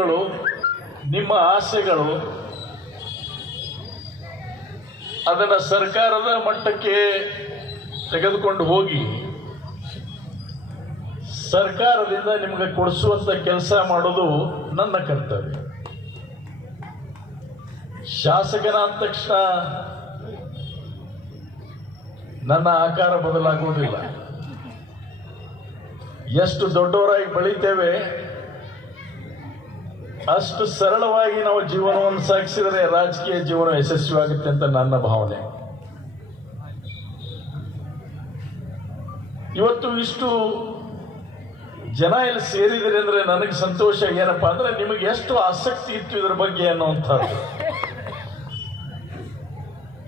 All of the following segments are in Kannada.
ಬೇಡಿಕೆಗಳು, ನಿಮ್ಮ ಆಸೆಗಳು, ಅದನ್ನು ಸರ್ಕಾರದ ಮಟ್ಟಕ್ಕೆ ತೆಗೆದುಕೊಂಡು ಹೋಗಿ ಸರ್ಕಾರದಿಂದ ನಿಮಗೆ ಕೊಡಿಸುವಂತ ಕೆಲಸ ಮಾಡೋದು ನನ್ನ ಕರ್ತವ್ಯ. ಶಾಸಕನಾದ ತಕ್ಷಣ ನನ್ನ ಆಕಾರ ಬದಲಾಗುವುದಿಲ್ಲ. ಎಷ್ಟು ದೊಡ್ಡವರಾಗಿ ಬೆಳಿತೇವೆ ಅಷ್ಟು ಸರಳವಾಗಿ ನಾವು ಜೀವನವನ್ನು ಸಾಗಿಸಿದರೆ ರಾಜಕೀಯ ಜೀವನ ಯಶಸ್ವಿಯಾಗುತ್ತೆ ಅಂತ ನನ್ನ ಭಾವನೆ. ಇವತ್ತು ಇಷ್ಟು ಜನ ಇಲ್ಲಿ ಸೇರಿದಿರಿ ಅಂದ್ರೆ ನನಗೆ ಸಂತೋಷ. ಏನಪ್ಪಾ ಅಂದ್ರೆ ನಿಮಗೆ ಎಷ್ಟು ಆಸಕ್ತಿ ಇತ್ತು ಇದರ ಬಗ್ಗೆ ಅನ್ನುವಂಥದ್ದು.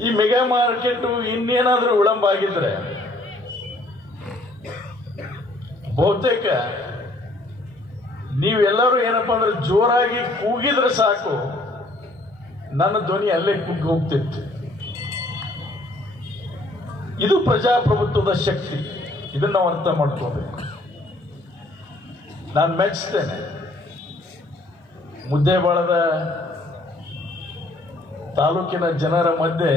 ಈ ಮೆಗಾ ಮಾರ್ಕೆಟ್ ಇನ್ನೇನಾದ್ರೂ ವಿಳಂಬ ಆಗಿದ್ರೆ ಬಹುತೇಕ ನೀವೆಲ್ಲರೂ ಏನಪ್ಪಾ ಅಂದ್ರೆ ಜೋರಾಗಿ ಕೂಗಿದ್ರೆ ಸಾಕು, ನನ್ನ ಧ್ವನಿ ಅಲ್ಲೇ ಕುಗ್ಗಿ ಹೋಗ್ತಿತ್ತು. ಇದು ಪ್ರಜಾಪ್ರಭುತ್ವದ ಶಕ್ತಿ. ಇದನ್ನ ನಾವು ಅರ್ಥ ಮಾಡ್ಕೋಬೇಕು. ನಾನು ಮೆಚ್ತೇನೆ. ಮುದ್ದೇಬಾಳದ ತಾಲೂಕಿನ ಜನರ ಮಧ್ಯೆ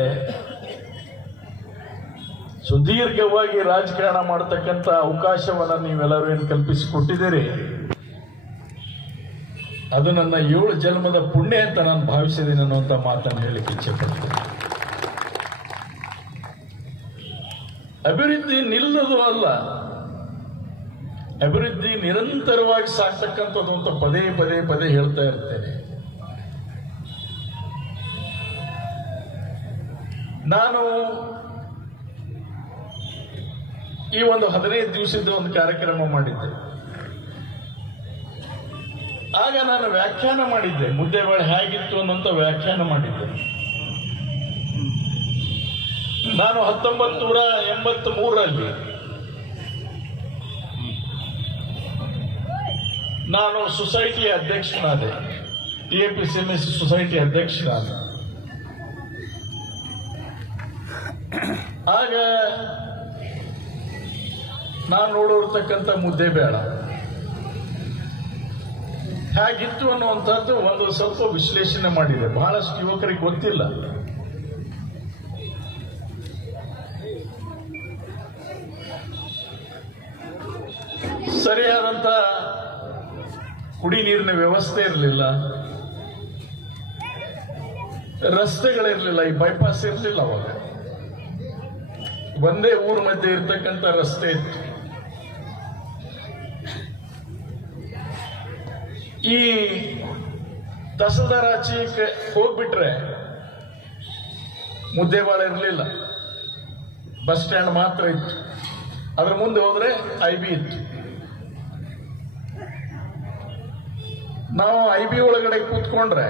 ಸುದೀರ್ಘವಾಗಿ ರಾಜಕಾರಣ ಮಾಡತಕ್ಕಂಥ ಅವಕಾಶವನ್ನು ನೀವೆಲ್ಲರೂ ಏನು ಕಲ್ಪಿಸಿಕೊಟ್ಟಿದ್ದೀರಿ, ಅದು ನನ್ನ 7 ಜನ್ಮದ ಪುಣ್ಯ ಅಂತ ನಾನು ಭಾವಿಸಿದ್ದೀನಿ ಅನ್ನುವಂಥ ಮಾತನ್ನು ಹೇಳಲಿಕ್ಕೆ ಇಚ್ಛೆಪಡ್ತೇನೆ. ಅಭಿವೃದ್ಧಿ ನಿಲ್ಲದು ಅಲ್ಲ, ಅಭಿವೃದ್ಧಿ ನಿರಂತರವಾಗಿ ಸಾಕ್ತಕ್ಕಂಥದ್ದು ಅಂತ ಪದೇ ಪದೇ ಪದೇ ಹೇಳ್ತಾ ಇರ್ತೇನೆ. ನಾನು ಈ ಒಂದು 15 ದಿವಸದ ಒಂದು ಕಾರ್ಯಕ್ರಮ ಮಾಡಿದ್ದೆ. ಆಗ ನಾನು ವ್ಯಾಖ್ಯಾನ ಮಾಡಿದ್ದೆ, ಮುದ್ದೇಬಾಳ ಹೇಗಿತ್ತು ಅನ್ನೋಂಥ ವ್ಯಾಖ್ಯಾನ ಮಾಡಿದ್ದೆ. ನಾನು 1983ರಲ್ಲಿ ನಾನು ಸೊಸೈಟಿಯ ಅಧ್ಯಕ್ಷನಾದೆ, TAPCMS ಸೊಸೈಟಿ ಅಧ್ಯಕ್ಷನಾದ. ಆಗ ನಾನು ನೋಡಿರ್ತಕ್ಕಂಥ ಮುದ್ದೇಬೇಡ ಹೇಗಿತ್ತು ಅನ್ನುವಂಥದ್ದು ಒಂದು ಸ್ವಲ್ಪ ವಿಶ್ಲೇಷಣೆ ಮಾಡಿದೆ. ಬಹಳಷ್ಟು ಯುವಕರಿಗೆ ಗೊತ್ತಿಲ್ಲ. ಸರಿಯಾದಂತ ಕುಡಿ ನೀರಿನ ವ್ಯವಸ್ಥೆ ಇರಲಿಲ್ಲ, ರಸ್ತೆಗಳಿರಲಿಲ್ಲ, ಈ ಬೈಪಾಸ್ ಇರಲಿಲ್ಲ. ಅವಾಗ ಒಂದೇ ಊರ ಮಧ್ಯೆ ಇರ್ತಕ್ಕಂಥ ರಸ್ತೆ ಇತ್ತು. ಈ ತಹಸೀಲ್ದಾರ್ ಆಚೆ ಹೋಗ್ಬಿಟ್ರೆ ಮುದ್ದೇಬಾಳ ಇರಲಿಲ್ಲ, ಬಸ್ ಸ್ಟ್ಯಾಂಡ್ ಮಾತ್ರ ಇತ್ತು. ಅದ್ರ ಮುಂದೆ ಹೋದ್ರೆ IB ಇತ್ತು. ನಾವು IB ಒಳಗಡೆ ಕೂತ್ಕೊಂಡ್ರೆ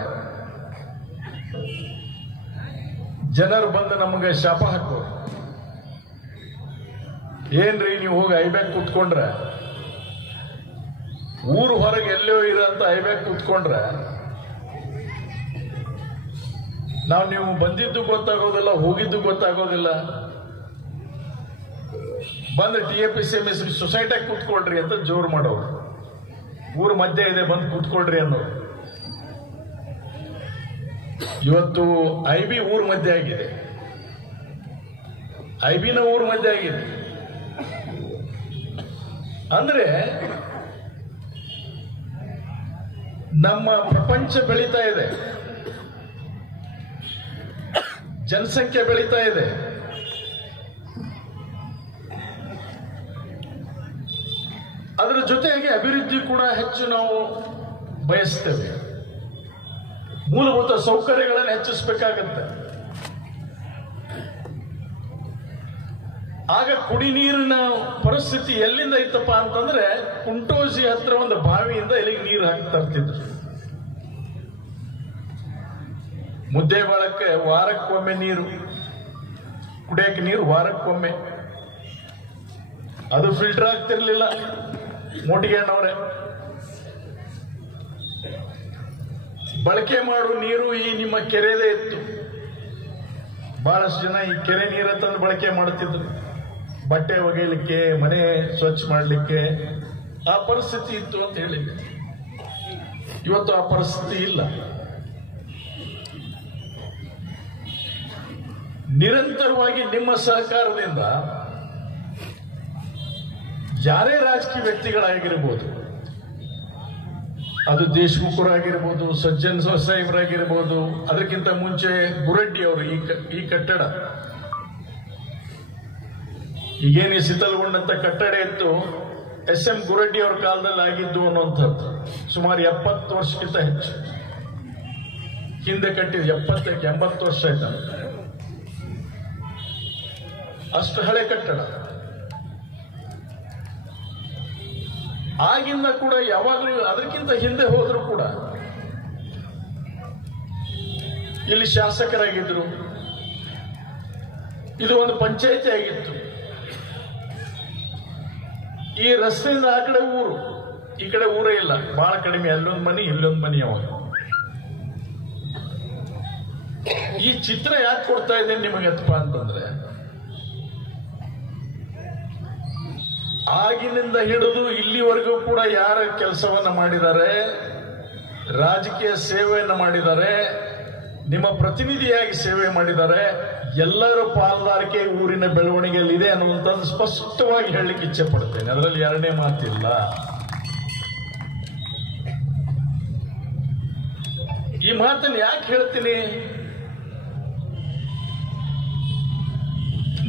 ಜನರು ಬಂದು ನಮಗೆ ಶಾಪ ಹಾಕೋರು. ಏನ್ರಿ ನೀವು ಹೋಗಿ ಐಬ್ಯಾಗ್ ಕೂತ್ಕೊಂಡ್ರೆ, ಊರು ಹೊರಗೆ ಎಲ್ಲೋ ಇರೋಂತ ಐಬ್ಯಾಗ್ ಕೂತ್ಕೊಂಡ್ರೆ ನೀವು ಬಂದಿದ್ದು ಗೊತ್ತಾಗೋದಿಲ್ಲ, ಹೋಗಿದ್ದು ಗೊತ್ತಾಗೋದಿಲ್ಲ. ಬಂದ್ರೆ TAPCMS ಸೊಸೈಟಿಯಾಗಿ ಕೂತ್ಕೊಳ್ರಿ ಅಂತ ಜೋರು ಮಾಡೋರು. ಊರ ಮಧ್ಯೆ ಇದೆ, ಬಂದು ಕೂತ್ಕೊಳ್ರಿ ಅನ್ನೋರು. ಇವತ್ತು IB ಊರ ಮಧ್ಯೆ ಆಗಿದೆ, IBನ ಊರ ಮಧ್ಯೆ ಆಗಿದೆ. ಅಂದ್ರೆ ನಮ್ಮ ಪ್ರಪಂಚ ಬೆಳೀತಾ ಇದೆ, ಜನಸಂಖ್ಯೆ ಬೆಳೀತಾ ಇದೆ. ಅದರ ಜೊತೆಗೆ ಅಭಿವೃದ್ಧಿ ಕೂಡ ಹೆಚ್ಚು ನಾವು ಬಯಸ್ತೇವೆ. ಮೂಲಭೂತ ಸೌಕರ್ಯಗಳನ್ನು ಹೆಚ್ಚಿಸಬೇಕಾಗತ್ತೆ. ಆಗ ಕುಡಿ ನೀರಿನ ಪರಿಸ್ಥಿತಿ ಎಲ್ಲಿಂದ ಇತ್ತಪ್ಪ ಅಂತಂದ್ರೆ, ಕುಂಟೋಜಿ ಹತ್ರ ಒಂದು ಬಾವಿಯಿಂದ ಇಲ್ಲಿಗೆ ನೀರು ಹಾಕಿ ತರ್ತಿದ್ರು. ಮುದ್ದೇಬಾಳಕ್ಕೆ ವಾರಕ್ಕೊಮ್ಮೆ ನೀರು, ಕುಡಿಯಕ್ಕೆ ನೀರು ವಾರಕ್ಕೊಮ್ಮೆ. ಅದು ಫಿಲ್ಟರ್ ಆಗ್ತಿರ್ಲಿಲ್ಲ. ಮೋಟಿಗೆಣ್ಣವ್ರೆ ಬಳಕೆ ಮಾಡು ನೀರು ಈ ನಿಮ್ಮ ಕೆರೆದೇ ಇತ್ತು. ಬಹಳಷ್ಟು ಜನ ಈ ಕೆರೆ ನೀರ ತಂದು ಬಳಕೆ ಮಾಡುತ್ತಿದ್ರು, ಬಟ್ಟೆ ಒಗೆಯಲಿಕ್ಕೆ, ಮನೆ ಸ್ವಚ್ಛ ಮಾಡಲಿಕ್ಕೆ. ಆ ಪರಿಸ್ಥಿತಿ ಇತ್ತು ಅಂತ ಹೇಳಿದ್ದೆ. ಇವತ್ತು ಆ ಪರಿಸ್ಥಿತಿ ಇಲ್ಲ. ನಿರಂತರವಾಗಿ ನಿಮ್ಮ ಸಹಕಾರದಿಂದ ಯಾರೇ ರಾಜಕೀಯ ವ್ಯಕ್ತಿಗಳಾಗಿರ್ಬೋದು, ಅದು ದೇಶಮುಖರಾಗಿರ್ಬೋದು, ಸಜ್ಜನ್ ಸಾಹೇಬರಾಗಿರ್ಬೋದು, ಅದಕ್ಕಿಂತ ಮುಂಚೆ ಗುರಡ್ಡಿ ಅವರು ಈ ಕಟ್ಟಡ ಈಗೇನು ಶಿಥಲಗೊಂಡಂತ ಕಟ್ಟಡ ಇತ್ತು, ಎಸ್.ಎಂ. ಗುರಡ್ಡಿ ಅವರ ಕಾಲದಲ್ಲಿ ಆಗಿದ್ದು ಅನ್ನುವಂಥದ್ದು. ಸುಮಾರು 70 ವರ್ಷಕ್ಕಿಂತ ಹೆಚ್ಚು ಹಿಂದೆ ಕಟ್ಟಿದ್ದು. 70-80 ವರ್ಷ ಆಯ್ತು. ಅಷ್ಟು ಹಳೆ ಕಟ್ಟಡ. ಆಗಿಂದ ಕೂಡ ಯಾವಾಗಲೂ ಅದಕ್ಕಿಂತ ಹಿಂದೆ ಹೋದ್ರು ಕೂಡ ಇಲ್ಲಿ ಶಾಸಕರಾಗಿದ್ರು. ಇದು ಒಂದು ಪಂಚಾಯಿತಿ ಆಗಿತ್ತು. ಈ ರಸ್ತೆಯಿಂದ ಆ ಕಡೆ ಊರು, ಈ ಕಡೆ ಊರೇ ಇಲ್ಲ, ಬಹಳ ಕಡಿಮೆ. ಅಲ್ಲೊಂದು ಮನೆ, ಇಲ್ಲೊಂದು ಮನೆ. ಅವಾಗ ಈ ಚಿತ್ರ ಯಾಕೆ ಕೊಡ್ತಾ ಇದ್ದೇನೆ ನಿಮಗೆ ಅಪ್ಪ ಅಂತಂದ್ರೆ, ಆಗಿನಿಂದ ಹಿಡಿದು ಇಲ್ಲಿವರೆಗೂ ಕೂಡ ಯಾರ ಕೆಲಸವನ್ನ ಮಾಡಿದ್ದಾರೆ, ರಾಜಕೀಯ ಸೇವೆಯನ್ನು ಮಾಡಿದ್ದಾರೆ, ನಿಮ್ಮ ಪ್ರತಿನಿಧಿಯಾಗಿ ಸೇವೆ ಮಾಡಿದ್ದಾರೆ, ಎಲ್ಲರ ಪಾಲ್ದಾರಿಕೆ ಊರಿನ ಬೆಳವಣಿಗೆಯಲ್ಲಿದೆ ಅನ್ನುವಂಥದ್ದು ಸ್ಪಷ್ಟವಾಗಿ ಹೇಳಲಿಕ್ಕೆ ಇಚ್ಛೆ ಪಡ್ತೇನೆ. ಅದರಲ್ಲಿ ಎರಡನೇ ಮಾತಿಲ್ಲ. ಈ ಮಾತನ್ನು ಯಾಕೆ ಹೇಳ್ತೀನಿ,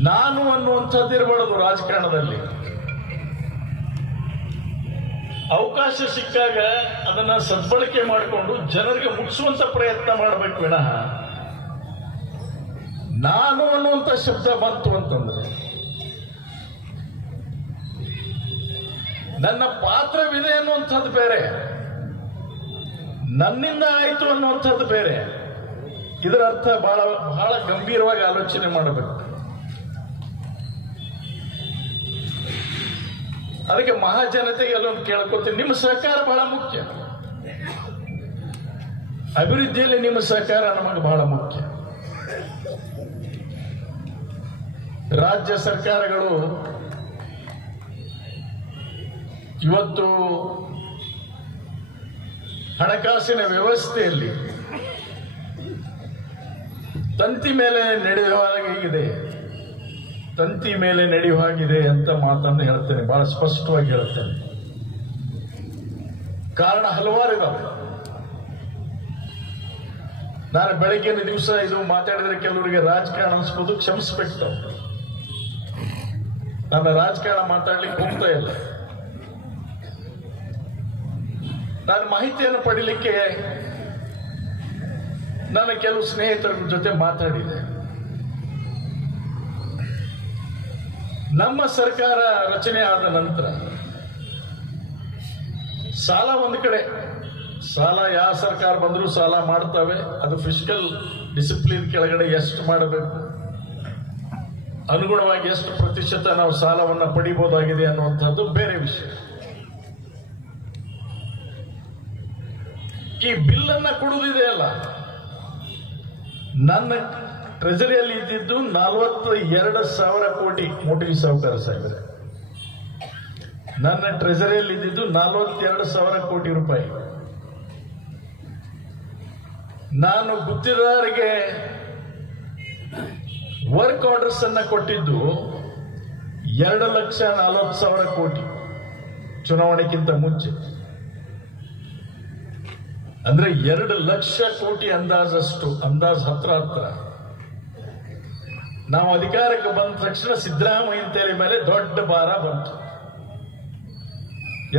ನಾನು ಅನ್ನುವಂಥದ್ದು ಇರಬಾರದು ರಾಜಕಾರಣದಲ್ಲಿ. ಅವಕಾಶ ಸಿಕ್ಕಾಗ ಅದನ್ನ ಸದ್ಬಳಕೆ ಮಾಡಿಕೊಂಡು ಜನರಿಗೆ ಮುಟ್ಟಿಸುವಂತ ಪ್ರಯತ್ನ ಮಾಡಬೇಕು ವಿನಃ ನಾನು ಅನ್ನುವಂತ ಶಬ್ದ ಬಂತು ಅಂತಂದ್ರೆ ನನ್ನ ಪಾತ್ರವಿದೆ ಅನ್ನುವಂಥದ್ದು ಬೇರೆ, ನನ್ನಿಂದ ಆಯಿತು ಅನ್ನುವಂಥದ್ದು ಬೇರೆ. ಇದರ ಅರ್ಥ ಬಹಳ ಬಹಳ ಗಂಭೀರವಾಗಿ ಆಲೋಚನೆ ಮಾಡಬೇಕು. ಅದಕ್ಕೆ ಮಹಾಜನತೆಗೆ ಎಲ್ಲೊಂದು ಕೇಳ್ಕೊತೀನಿ, ನಿಮ್ಮ ಸಹಕಾರ ಬಹಳ ಮುಖ್ಯ. ಅಭಿವೃದ್ಧಿಯಲ್ಲಿ ನಿಮ್ಮ ಸಹಕಾರ ನಮಗೆ ಬಹಳ ಮುಖ್ಯ. ರಾಜ್ಯ ಸರ್ಕಾರಗಳು ಇವತ್ತು ಹಣಕಾಸಿನ ವ್ಯವಸ್ಥೆಯಲ್ಲಿ ತಂತಿ ಮೇಲೆ ನಡೆಯುವಾಗಿದೆ, ತಂತಿ ಮೇಲೆ ನಡೆಯುವಾಗಿದೆ ಅಂತ ಮಾತನ್ನು ಹೇಳ್ತೇನೆ, ಬಹಳ ಸ್ಪಷ್ಟವಾಗಿ ಹೇಳ್ತೇನೆ. ಕಾರಣ ಹಲವಾರು ಇದಾವೆ. ನಾನು ಬೆಳಗ್ಗಿನ ದಿವಸ ಇದು ಮಾತಾಡಿದ್ರೆ ಕೆಲವರಿಗೆ ರಾಜಕಾರಣ ಅನಿಸ್ಬೋದು, ಕ್ಷಮಿಸ್ಬೇಕು. ನಾನು ರಾಜಕಾರಣ ಮಾತಾಡ್ಲಿಕ್ಕೆ ಹೋಗ್ತಾ ಇಲ್ಲ. ನಾನು ಮಾಹಿತಿಯನ್ನು ಪಡೀಲಿಕ್ಕೆ ನನ್ನ ಕೆಲವು ಸ್ನೇಹಿತರ ಜೊತೆ ಮಾತಾಡಿದೆ. ನಮ್ಮ ಸರ್ಕಾರ ರಚನೆ ಆದ ನಂತರ ಸಾಲ ಒಂದು ಕಡೆ, ಸಾಲ ಯಾವ ಸರ್ಕಾರ ಬಂದರೂ ಸಾಲ ಮಾಡ್ತವೆ. ಅದು ಫಿಸ್ಕಲ್ ಡಿಸಿಪ್ಲಿನ್ ಕೆಳಗಡೆ ಎಷ್ಟು ಮಾಡಬೇಕು, ಅನುಗುಣವಾಗಿ ಎಷ್ಟು ಪ್ರತಿಶತ ನಾವು ಸಾಲವನ್ನು ಪಡಿಬಹುದಾಗಿದೆ ಅನ್ನುವಂಥದ್ದು ಬೇರೆ ವಿಷಯ. ಈ ಬಿಲ್ ಅನ್ನ ಕೊಡುವುದಿದೆ ಅಲ್ಲ, ನನ್ನ ಟ್ರೆಜರಿಯಲ್ಲಿ ಇದ್ದಿದ್ದು 42,000 ಕೋಟಿ. ಮೋಟಿ ಸಾಹುಕಾರ ಸಾಹೇಬ್ರೆ, ನನ್ನ ಟ್ರೆಜರಿಯಲ್ಲಿ ಇದ್ದಿದ್ದು 42,000 ಕೋಟಿ ರೂಪಾಯಿ. ನಾನು ಗುತ್ತಿದಾರರಿಗೆ ವರ್ಕ್ ಆರ್ಡರ್ಸ್ ಅನ್ನ ಕೊಟ್ಟಿದ್ದು 2,40,000 ಕೋಟಿ ಚುನಾವಣೆಗಿಂತ ಮುಂಚೆ. ಅಂದ್ರೆ 2 ಲಕ್ಷ ಕೋಟಿ ಅಂದಾಜು ಹತ್ರ. ನಾವು ಅಧಿಕಾರಕ್ಕೆ ಬಂದ ತಕ್ಷಣ ಸಿದ್ದರಾಮಯ್ಯ ತಲೆ ಮೇಲೆ ದೊಡ್ಡ ಭಾರ ಬಂತು.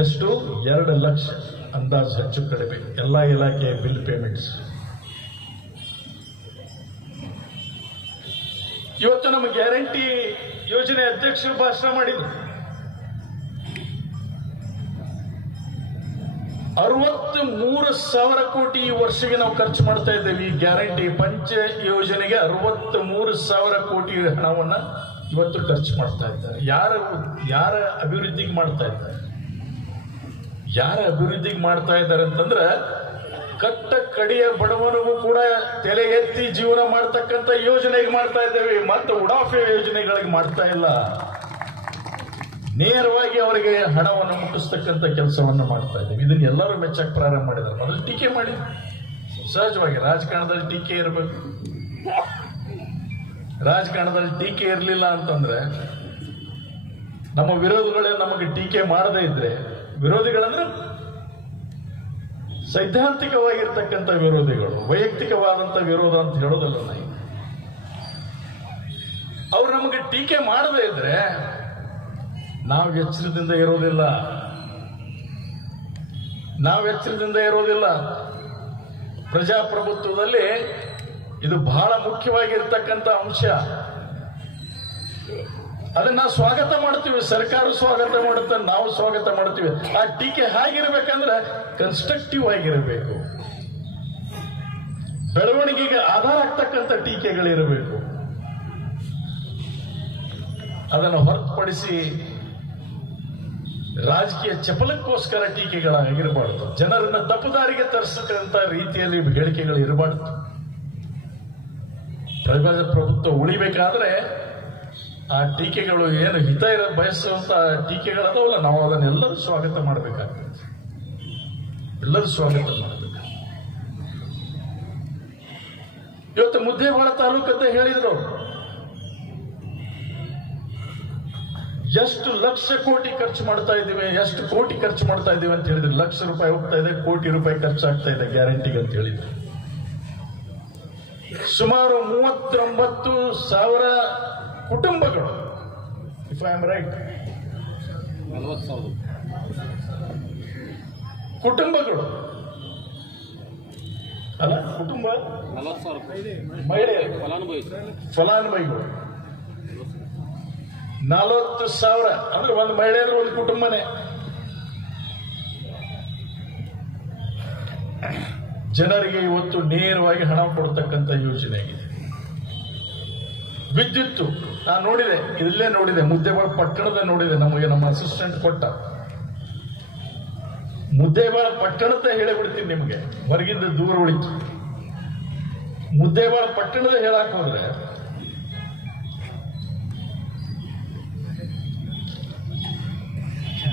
ಎಷ್ಟು? 2 ಲಕ್ಷ ಅಂದಾಜು, ಹೆಚ್ಚು ಕಡಿಮೆ, ಎಲ್ಲಾ ಇಲಾಖೆಯ ಬಿಲ್ ಪೇಮೆಂಟ್ಸ್. ಇವತ್ತು ನಮ್ಮ ಗ್ಯಾರಂಟಿ ಯೋಜನೆ ಅಧ್ಯಕ್ಷರು ಭಾಷಣ ಮಾಡಿದ್ರು. 63,000 ಕೋಟಿ ಈ ವರ್ಷಕ್ಕೆ ನಾವು ಖರ್ಚು ಮಾಡ್ತಾ ಇದ್ದೇವೆ. ಈ ಗ್ಯಾರಂಟಿ ಪಂಚ ಯೋಜನೆಗೆ 63,000 ಕೋಟಿ ಹಣವನ್ನ ಇವತ್ತು ಖರ್ಚು ಮಾಡ್ತಾ ಇದ್ದಾರೆ. ಯಾರ ಅಭಿವೃದ್ಧಿಗೆ ಮಾಡ್ತಾ ಇದ್ದಾರೆ? ಯಾರ ಅಭಿವೃದ್ಧಿಗೆ ಮಾಡ್ತಾ ಇದ್ದಾರೆ ಅಂತಂದ್ರೆ, ಕಟ್ಟ ಕಡೆಯ ಬಡವನಿಗೂ ಕೂಡ ತಲೆ ಎತ್ತಿ ಜೀವನ ಮಾಡ್ತಕ್ಕಂಥ ಯೋಜನೆಗೆ ಮಾಡ್ತಾ ಇದ್ದೇವೆ. ಮತ್ತೆ ಉಡಾಫೆ ಯೋಜನೆಗಳಿಗೆ ಮಾಡ್ತಾ ಇಲ್ಲ. ನೇರವಾಗಿ ಅವರಿಗೆ ಹಣವನ್ನು ಮುಟ್ಟಿಸ್ತಕ್ಕಂಥ ಕೆಲಸವನ್ನು ಮಾಡ್ತಾ ಇದ್ದೀವಿ. ಇದನ್ನ ಎಲ್ಲರೂ ಮೆಚ್ಚಕ್ಕೆ ಪ್ರಾರಂಭ ಮಾಡಿದ್ದಾರೆ. ಮೊದಲು ಟೀಕೆ ಮಾಡಿ, ಸಹಜವಾಗಿ ರಾಜಕಾರಣದಲ್ಲಿ ಟೀಕೆ ಇರಬೇಕು. ರಾಜಕಾರಣದಲ್ಲಿ ಟೀಕೆ ಇರಲಿಲ್ಲ ಅಂತಂದ್ರೆ, ನಮ್ಮ ವಿರೋಧಿಗಳೇ ನಮಗೆ ಟೀಕೆ ಮಾಡದೇ ಇದ್ರೆ, ವಿರೋಧಿಗಳಂದ್ರೆ ಸೈದ್ಧಾಂತಿಕವಾಗಿರ್ತಕ್ಕಂಥ ವಿರೋಧಿಗಳು, ವೈಯಕ್ತಿಕವಾದಂಥ ವಿರೋಧ ಅಂತ ಹೇಳೋದಲ್ಲ ನಾವು. ಅವ್ರು ನಮಗೆ ಟೀಕೆ ಮಾಡದೇ ಇದ್ರೆ ನಾವು ಎಚ್ಚರದಿಂದ ಇರೋದಿಲ್ಲ. ಪ್ರಜಾಪ್ರಭುತ್ವದಲ್ಲಿ ಇದು ಬಹಳ ಮುಖ್ಯವಾಗಿರ್ತಕ್ಕಂಥ ಅಂಶ. ಅದನ್ನ ನಾವು ಸ್ವಾಗತ ಮಾಡ್ತೀವಿ, ಸರ್ಕಾರ ಸ್ವಾಗತ ಮಾಡುತ್ತೆ, ನಾವು ಸ್ವಾಗತ ಮಾಡ್ತೀವಿ. ಆ ಟೀಕೆ ಹೇಗಿರ್ಬೇಕಂದ್ರೆ ಕನ್ಸ್ಟ್ರಕ್ಟಿವ್ ಆಗಿರಬೇಕು, ಬೆಳವಣಿಗೆಗೆ ಆಧಾರ ಆಗ್ತಕ್ಕಂಥ ಟೀಕೆಗಳಿರಬೇಕು. ಅದನ್ನು ಹೊರತುಪಡಿಸಿ ರಾಜಕೀಯ ಚಪಲಕ್ಕೋಸ್ಕರ ಟೀಕೆಗಳಾಗಿರಬಾರ್ದು. ಜನರನ್ನ ತಪ್ಪುದಾರಿಗೆ ತರಿಸತಕ್ಕಂಥ ರೀತಿಯಲ್ಲಿ ಹೇಳಿಕೆಗಳು ಇರಬಾರ್ದು. ಪ್ರಜಾಪ್ರಭುತ್ವ ಉಳಿಬೇಕಾದ್ರೆ ಆ ಟೀಕೆಗಳು ಏನು ಹಿತ ಬಯಸುವಂತ ಟೀಕೆಗಳದವಲ್ಲ, ನಾವು ಅದನ್ನೆಲ್ಲರೂ ಸ್ವಾಗತ ಮಾಡಬೇಕಾಗ್ತದೆ. ಎಲ್ಲರೂ ಸ್ವಾಗತ ಮಾಡಬೇಕು. ಇವತ್ತು ಮುದ್ದೇಬಿಹಾಳ ತಾಲೂಕು ಅಂತ ಹೇಳಿದ್ರು. ಎಷ್ಟು ಲಕ್ಷ ಕೋಟಿ ಖರ್ಚು ಮಾಡ್ತಾ ಇದ್ದೀವಿ, ಎಷ್ಟು ಕೋಟಿ ಖರ್ಚು ಮಾಡ್ತಾ ಇದ್ದೀವಿ ಅಂತ ಹೇಳಿದ್ರೆ, ಲಕ್ಷ ರೂಪಾಯಿ ಹೋಗ್ತಾ ಇದೆ, ಕೋಟಿ ರೂಪಾಯಿ ಖರ್ಚಾಗ್ತಾ ಇದೆ ಗ್ಯಾರಂಟಿಗೆ ಅಂತ ಹೇಳಿದ್ರು. ಸುಮಾರು 39,000 ಕುಟುಂಬಗಳು, ಇಫ್ ಐ ಆಮ್ ರೈಟ್, 40,000 ಕುಟುಂಬಗಳು ಅಲ್ಲ, ಕುಟುಂಬ 40,000 ಮಹಿಳೆಯರು ಫಲಾನುಭವಿಗಳು 40,000 ಅಂದ್ರೆ ಒಂದು ಮಹಿಳೆಯರು ಒಂದು ಕುಟುಂಬನೇ. ಜನರಿಗೆ ಇವತ್ತು ನೇರವಾಗಿ ಹಣ ಕೊಡ್ತಕ್ಕಂಥ ಯೋಜನೆ ಆಗಿದೆ. ವಿದ್ಯುತ್ತು ನಾನು ನೋಡಿದೆ, ಇಲ್ಲೇ ನೋಡಿದೆ, ಮುದ್ದೇಬಿಹಾಳ ಪಟ್ಟಣದ ನೋಡಿದೆ. ನಮಗೆ ನಮ್ಮ ಅಸಿಸ್ಟೆಂಟ್ ಕೊಟ್ಟ. ಮುದ್ದೇಬಿಹಾಳ ಪಟ್ಟಣದ ಹೇಳಿಬಿಡ್ತೀನಿ ನಿಮಗೆ, ಹೊರಗಿಂದ ದೂರ ಉಳಿತು. ಮುದ್ದೇಬಿಹಾಳ ಪಟ್ಟಣದ ಹೇಳಕ್ ಹೋದ್ರೆ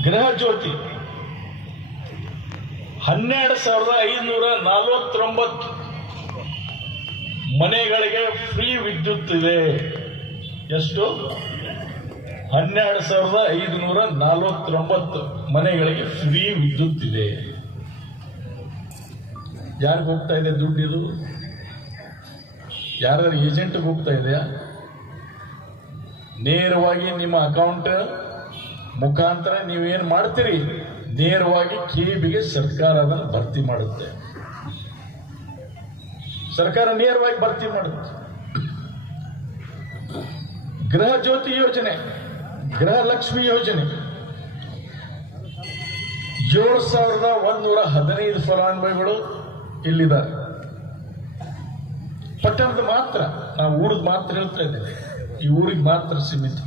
ಗೃಹ ಜ್ಯೋತಿ 12,549 ಮನೆಗಳಿಗೆ ಫ್ರೀ ವಿದ್ಯುತ್ ಇದೆ. ಎಷ್ಟು? 12,549 ಮನೆಗಳಿಗೆ ಫ್ರೀ ವಿದ್ಯುತ್ ಇದೆ. ಯಾರಿಗೆ ಹೋಗ್ತಾ ಇದೆ ದುಡ್ಡು? ಇದು ಯಾರು ಏಜೆಂಟ್ಗೆ ಹೋಗ್ತಾ ಇದೆಯಾ? ನೇರವಾಗಿ ನಿಮ್ಮ ಅಕೌಂಟ್ ಮುಖಾಂತರ ನೀವೇನು ಮಾಡ್ತೀರಿ, ನೇರವಾಗಿ ಕೆಬಿಗೆ ಸರ್ಕಾರ ಅದನ್ನು ಭರ್ತಿ ಮಾಡುತ್ತೆ. ಸರ್ಕಾರ ನೇರವಾಗಿ ಭರ್ತಿ ಮಾಡುತ್ತೆ. ಗೃಹ ಜ್ಯೋತಿ ಯೋಜನೆ, ಗೃಹ ಲಕ್ಷ್ಮಿ ಯೋಜನೆ 7,115 ಫಲಾನುಭವಿಗಳು ಇಲ್ಲಿದ್ದಾರೆ. ಪಟ್ಟಣದ ಮಾತ್ರ, ನಾವು ಊರಿಗೆ ಮಾತ್ರ ಹೇಳ್ತಾ ಇದ್ದೇವೆ, ಈ ಊರಿಗೆ ಮಾತ್ರ ಸೀಮಿತ.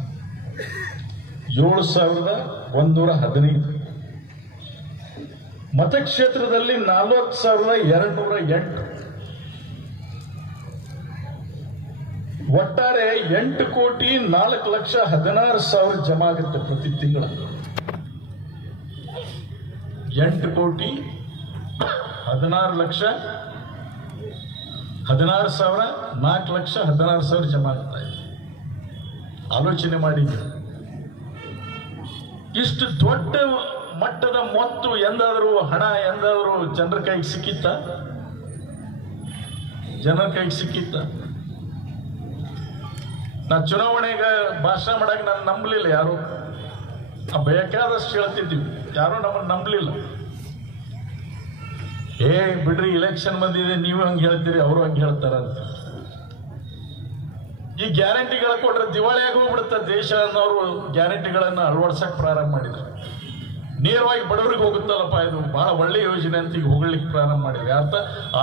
7,115 ಮತಕ್ಷೇತ್ರದಲ್ಲಿ 40,208. ಒಟ್ಟಾರೆ 8,04,16,000 ಜಮಾ ಆಗುತ್ತೆ ಪ್ರತಿ ತಿಂಗಳ. 8,16,000 ಜಮಾ ಆಗ್ತಾ ಇದೆ. ಆಲೋಚನೆ ಮಾಡಿ, ಇಷ್ಟು ದೊಡ್ಡ ಮಟ್ಟದ ಮೊತ್ತ ಎಂದಾದರೂ ಹಣ ಎಂದಾದರೂ ಜನರ ಕೈಗೆ ಸಿಕ್ಕಿತ್ತ? ನಾ ಚುನಾವಣೆಗೆ ಭಾಷಣ ಮಾಡಕ್ಕೆ ನಾನು ನಂಬಲಿಲ್ಲ. ಯಾರು ಬೇಕಾದಷ್ಟು ಹೇಳ್ತಿದ್ವಿ, ಯಾರು ನಮ್ಮನ್ನು ನಂಬಲಿಲ್ಲ. ಬಿಡ್ರಿ, ಇಲೆಕ್ಷನ್ ಬಂದಿದೆ, ನೀವು ಹಂಗೆ ಹೇಳ್ತೀರಿ, ಅವರು ಹಂಗೆ ಹೇಳ್ತಾರಂತ. ಈ ಗ್ಯಾರಂಟಿಗಳ ಕೊಟ್ರೆ ದಿವಾಳಿಯಾಗಿ ಹೋಗ್ಬಿಡುತ್ತೆ ದೇಶ ಅನ್ನೋರು ಗ್ಯಾರಂಟಿಗಳನ್ನು ಅಳವಡಿಸಕ್ ಪ್ರಾರಂಭ ಮಾಡಿದ್ರು. ನೇರವಾಗಿ ಬಡವರಿಗೆ ಹೋಗುತ್ತಲ್ಲಪ್ಪ, ಇದು ಬಹಳ ಒಳ್ಳೆ ಯೋಜನೆ ಅಂತ ಈಗ ಹೋಗ್ಲಿಕ್ಕೆ ಪ್ರಾರಂಭ ಮಾಡಿದ್ವಿ.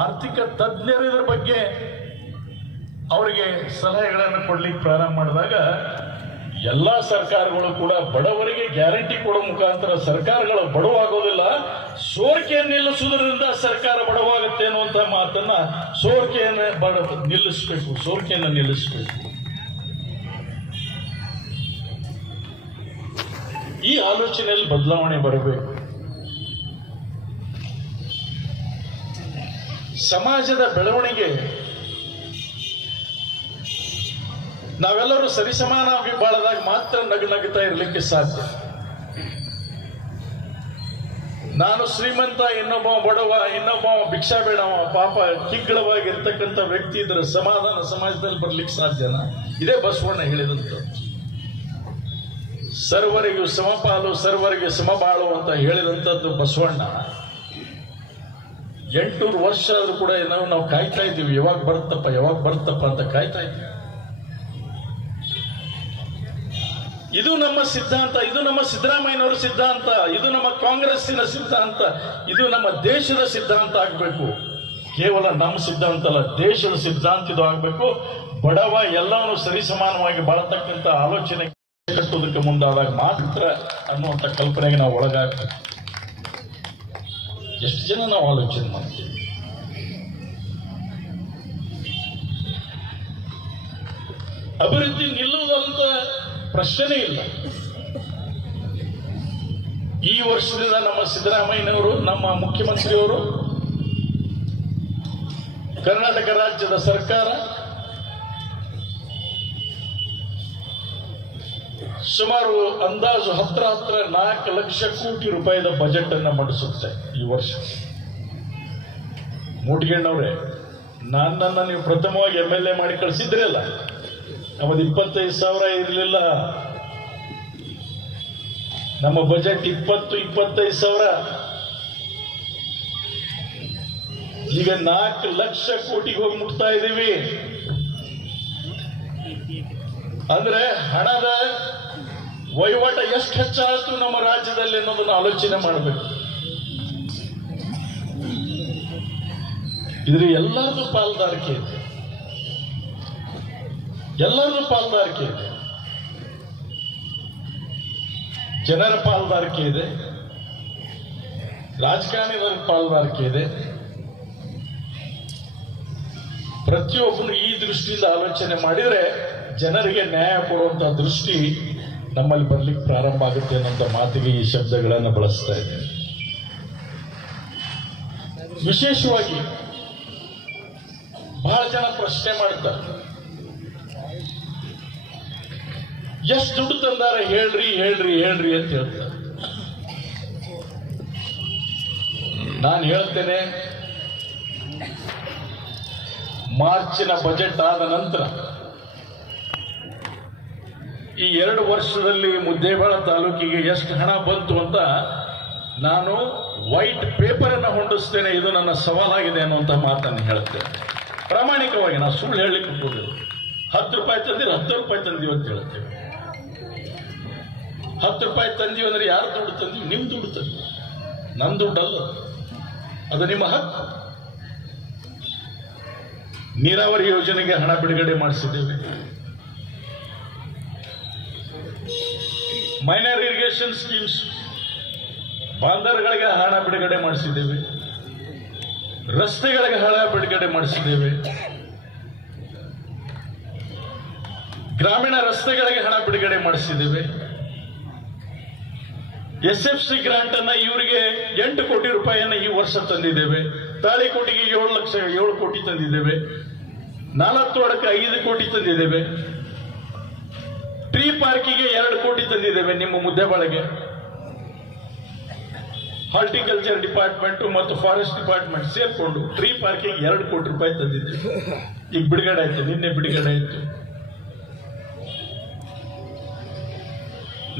ಆರ್ಥಿಕ ತಜ್ಞರು ಇದರ ಬಗ್ಗೆ ಅವರಿಗೆ ಸಲಹೆಗಳನ್ನು ಕೊಡ್ಲಿಕ್ಕೆ ಪ್ರಾರಂಭ ಮಾಡಿದಾಗ ಎಲ್ಲಾ ಸರ್ಕಾರಗಳು ಕೂಡ ಬಡವರಿಗೆ ಗ್ಯಾರಂಟಿ ಕೊಡೋ ಮುಖಾಂತರ ಸರ್ಕಾರಗಳು ಬಡವಾಗೋದಿಲ್ಲ, ಸೋರಿಕೆಯನ್ನು ನಿಲ್ಲಿಸುವುದರಿಂದ ಸರ್ಕಾರ ಬಡವಾಗುತ್ತೆ ಅನ್ನುವಂಥ ಮಾತನ್ನ, ಸೋರಿಕೆಯನ್ನು ನಿಲ್ಲಿಸಬೇಕು. ಈ ಆಲೋಚನೆಯಲ್ಲಿ ಬದಲಾವಣೆ ಬರಬೇಕು. ಸಮಾಜದ ಬೆಳವಣಿಗೆ ನಾವೆಲ್ಲರೂ ಸರಿಸಮಾನವಾಗಿ ಬಾಳದಾಗ ಮಾತ್ರ ನಗುತ್ತಾ ಇರಲಿಕ್ಕೆ ಸಾಧ್ಯ. ನಾನು ಶ್ರೀಮಂತ, ಇನ್ನೊಬ್ಬ ಬಡವ, ಇನ್ನೊಬ್ಬ ಭಿಕ್ಷಾ ಬೇಡವ, ಪಾಪ ಕಿಗ್ಗಳವಾಗಿರ್ತಕ್ಕಂಥ ವ್ಯಕ್ತಿ ಇದ್ರೆ ಸಮಾಧಾನ ಸಮಾಜದಲ್ಲಿ ಬರ್ಲಿಕ್ಕೆ ಸಾಧ್ಯನಾ? ಇದೇ ಬಸವಣ್ಣ ಹೇಳಿದಂತ ಸರ್ವರಿಗೂ ಸಮಪಾಲು ಸರ್ವರಿಗೆ ಸಮಬಾಳು ಅಂತ ಹೇಳಿದಂಥದ್ದು ಬಸವಣ್ಣ. 800 ವರ್ಷ ಆದ್ರೂ ಕೂಡ ನಾವು ಕಾಯ್ತಾ ಇದ್ದೀವಿ, ಯಾವಾಗ ಬರುತ್ತಪ್ಪ ಅಂತ ಕಾಯ್ತಾ ಇದ್ದೀವಿ. ಇದು ನಮ್ಮ ಸಿದ್ಧಾಂತ, ಇದು ನಮ್ಮ ಸಿದ್ದರಾಮಯ್ಯನವರ ಸಿದ್ಧಾಂತ, ಇದು ನಮ್ಮ ಕಾಂಗ್ರೆಸ್ಸಿನ ಸಿದ್ಧಾಂತ, ಇದು ನಮ್ಮ ದೇಶದ ಸಿದ್ಧಾಂತ ಆಗಬೇಕು. ಕೇವಲ ನಮ್ಮ ಸಿದ್ಧಾಂತ ಅಲ್ಲ, ದೇಶದ ಸಿದ್ಧಾಂತ ಇದು ಆಗಬೇಕು. ಬಡವ ಎಲ್ಲವನ್ನೂ ಸರಿಸಮಾನವಾಗಿ ಬಾಳತಕ್ಕಂಥ ಆಲೋಚನೆ ಕಟ್ಟುವುದಕ್ಕೆ ಮುಂದಾದಾಗ ಮಾತ್ರ ಅನ್ನುವಂಥ ಕಲ್ಪನೆಗೆ ನಾವು ಒಳಗಾಗ್ತೇವೆ. ಎಷ್ಟು ಜನ ನಾವು ಆಲೋಚನೆ ಮಾಡ್ತೀವಿ? ಅಭಿವೃದ್ಧಿ ನಿಲ್ಲುವುದಂತ ಪ್ರಶ್ನೆ ಇಲ್ಲ. ಈ ವರ್ಷದಿಂದ ನಮ್ಮ ಸಿದ್ದರಾಮಯ್ಯನವರು, ನಮ್ಮ ಮುಖ್ಯಮಂತ್ರಿಯವರು, ಕರ್ನಾಟಕ ರಾಜ್ಯದ ಸರ್ಕಾರ ಸುಮಾರು ಅಂದಾಜು ಹತ್ರ 4 ಲಕ್ಷ ಕೋಟಿ ರೂಪಾಯಿದ ಬಜೆಟ್ ಅನ್ನ ಮಂಡಿಸುತ್ತೆ ಈ ವರ್ಷ. ಮೂಟಿಗೆಣ್ಣವ್ರೆ, ನನ್ನನ್ನು ನೀವು ಪ್ರಥಮವಾಗಿ MLA ಮಾಡಿ ಕಳಿಸಿದ್ರಲ್ಲ, ನಮ್ಮದು 25,000 ಇರಲಿಲ್ಲ. ನಮ್ಮ ಬಜೆಟ್ 25,000. ಈಗ 4 ಲಕ್ಷ ಕೋಟಿಗೆ ಹೋಗಿ ಮುಟ್ತಾ ಇದ್ದೀವಿ. ಅಂದ್ರೆ ಹಣದ ವಹಿವಾಟ ಎಷ್ಟು ಹೆಚ್ಚಾಯಿತು ನಮ್ಮ ರಾಜ್ಯದಲ್ಲಿ ಅನ್ನೋದನ್ನು ಆಲೋಚನೆ ಮಾಡಬೇಕು. ಇದ್ರ ಎಲ್ಲರದು ಪಾಲ್ದಾರಿಕೆ ಇದೆ, ಎಲ್ಲರದು ಪಾಲ್ದಾರಿಕೆ ಇದೆ. ಜನರ ಪಾಲ್ದಾರಿಕೆ ಇದೆ, ರಾಜಕಾರಣಿಗಳ ಪಾಲ್ದಾರಿಕೆ ಇದೆ. ಪ್ರತಿಯೊಬ್ಬರು ಈ ದೃಷ್ಟಿಯಿಂದ ಆಲೋಚನೆ ಮಾಡಿದರೆ ಜನರಿಗೆ ನ್ಯಾಯ ಕೊಡುವಂತಹ ದೃಷ್ಟಿ ನಮ್ಮಲ್ಲಿ ಬರ್ಲಿಕ್ಕೆ ಪ್ರಾರಂಭ ಆಗುತ್ತೆ ಅನ್ನೋಂಥ ಮಾತಿಗೆ ಈ ಶಬ್ದಗಳನ್ನು ಬಳಸ್ತಾ ಇದ್ದೇನೆ. ವಿಶೇಷವಾಗಿ ಬಹಳ ಜನ ಪ್ರಶ್ನೆ ಮಾಡ್ತಾರೆ, ಎಷ್ಟು ದುಡ್ಡು ತಂದಾರೆ ಹೇಳ್ರಿ ಅಂತ ಹೇಳ್ತಾರೆ. ನಾನು ಹೇಳ್ತೇನೆ, ಮಾರ್ಚಿನ ಬಜೆಟ್ ಆದ ನಂತರ ಈ 2 ವರ್ಷದಲ್ಲಿ ಮುದ್ದೇಬೇಳ ತಾಲೂಕಿಗೆ ಎಷ್ಟು ಹಣ ಬಂತು ಅಂತ ನಾನು ವೈಟ್ ಪೇಪರ್ ಅನ್ನು ಹೊಂದಿಸ್ತೇನೆ. ಇದು ನನ್ನ ಸವಾಲಾಗಿದೆ ಅನ್ನುವಂಥ ಮಾತನ್ನು ಹೇಳ್ತೇನೆ. ಪ್ರಾಮಾಣಿಕವಾಗಿ ನಾವು ಸುಳ್ಳು ಹೇಳಲಿಕ್ಕೆ ಹೋಗಿಲ್ಲ. 10 ರೂಪಾಯಿ ತಂದಿರ 10 ರೂಪಾಯಿ ತಂದೀವಿ ಅಂತ ಹೇಳ್ತೇವೆ. 10 ರೂಪಾಯಿ ತಂದೀವಿ ಅಂದ್ರೆ ಯಾರು ದುಡ್ಡು ತಂದೀವಿ? ನಿಮ್ಮ ದುಡ್ಡು ತಂದೀವಿ, ನನ್ನ ದುಡ್ಡಲ್ಲ, ಅದು ನಿಮ್ಮ ಹಕ್ಕು. ನೀರಾವರಿ ಯೋಜನೆಗೆ ಹಣ ಬಿಡುಗಡೆ ಮಾಡಿಸಿದ್ದೇವೆ. ಮೈನರ್ ಇರಿಗೇಷನ್ ಸ್ಕೀಮ್ಸ್, ಬಾಂದರ್ಗಳಿಗೆ ಹಣ ಬಿಡುಗಡೆ ಮಾಡಿಸಿದ್ದೇವೆ. ರಸ್ತೆಗಳಿಗೆ ಹಣ ಬಿಡುಗಡೆ ಮಾಡಿಸಿದ್ದೇವೆ. ಗ್ರಾಮೀಣ ರಸ್ತೆಗಳಿಗೆ ಹಣ ಬಿಡುಗಡೆ ಮಾಡಿಸಿದ್ದೇವೆ. SFC ಗ್ರಾಂಟ್ ಅನ್ನ ಇವರಿಗೆ 8 ಕೋಟಿ ರೂಪಾಯಿಯನ್ನ ಈ ವರ್ಷ ತಂದಿದ್ದೇವೆ. ತಾಳಿಕೋಟಿಗೆ 7 ಕೋಟಿ ತಂದಿದ್ದೇವೆ. 4 5 ಕೋಟಿ ತಂದಿದ್ದೇವೆ. ಟ್ರೀ ಪಾರ್ಕಿಗೆ 2 ಕೋಟಿ ತಂದಿದ್ದೇವೆ. ನಿಮ್ಮ ಮುದ್ದೇಬಾಳಿಗೆ ಹಾರ್ಟಿಕಲ್ಚರ್ ಡಿಪಾರ್ಟ್ಮೆಂಟ್ ಮತ್ತು ಫಾರೆಸ್ಟ್ ಡಿಪಾರ್ಟ್ಮೆಂಟ್ ಸೇರ್ಕೊಂಡು ಟ್ರೀ ಪಾರ್ಕಿಗೆ 2 ಕೋಟಿ ರೂಪಾಯಿ ತಂದಿದ್ದೇವೆ. ಈಗ ಬಿಡುಗಡೆ ಆಯ್ತು, ನಿನ್ನೆ ಬಿಡುಗಡೆ ಆಯ್ತು.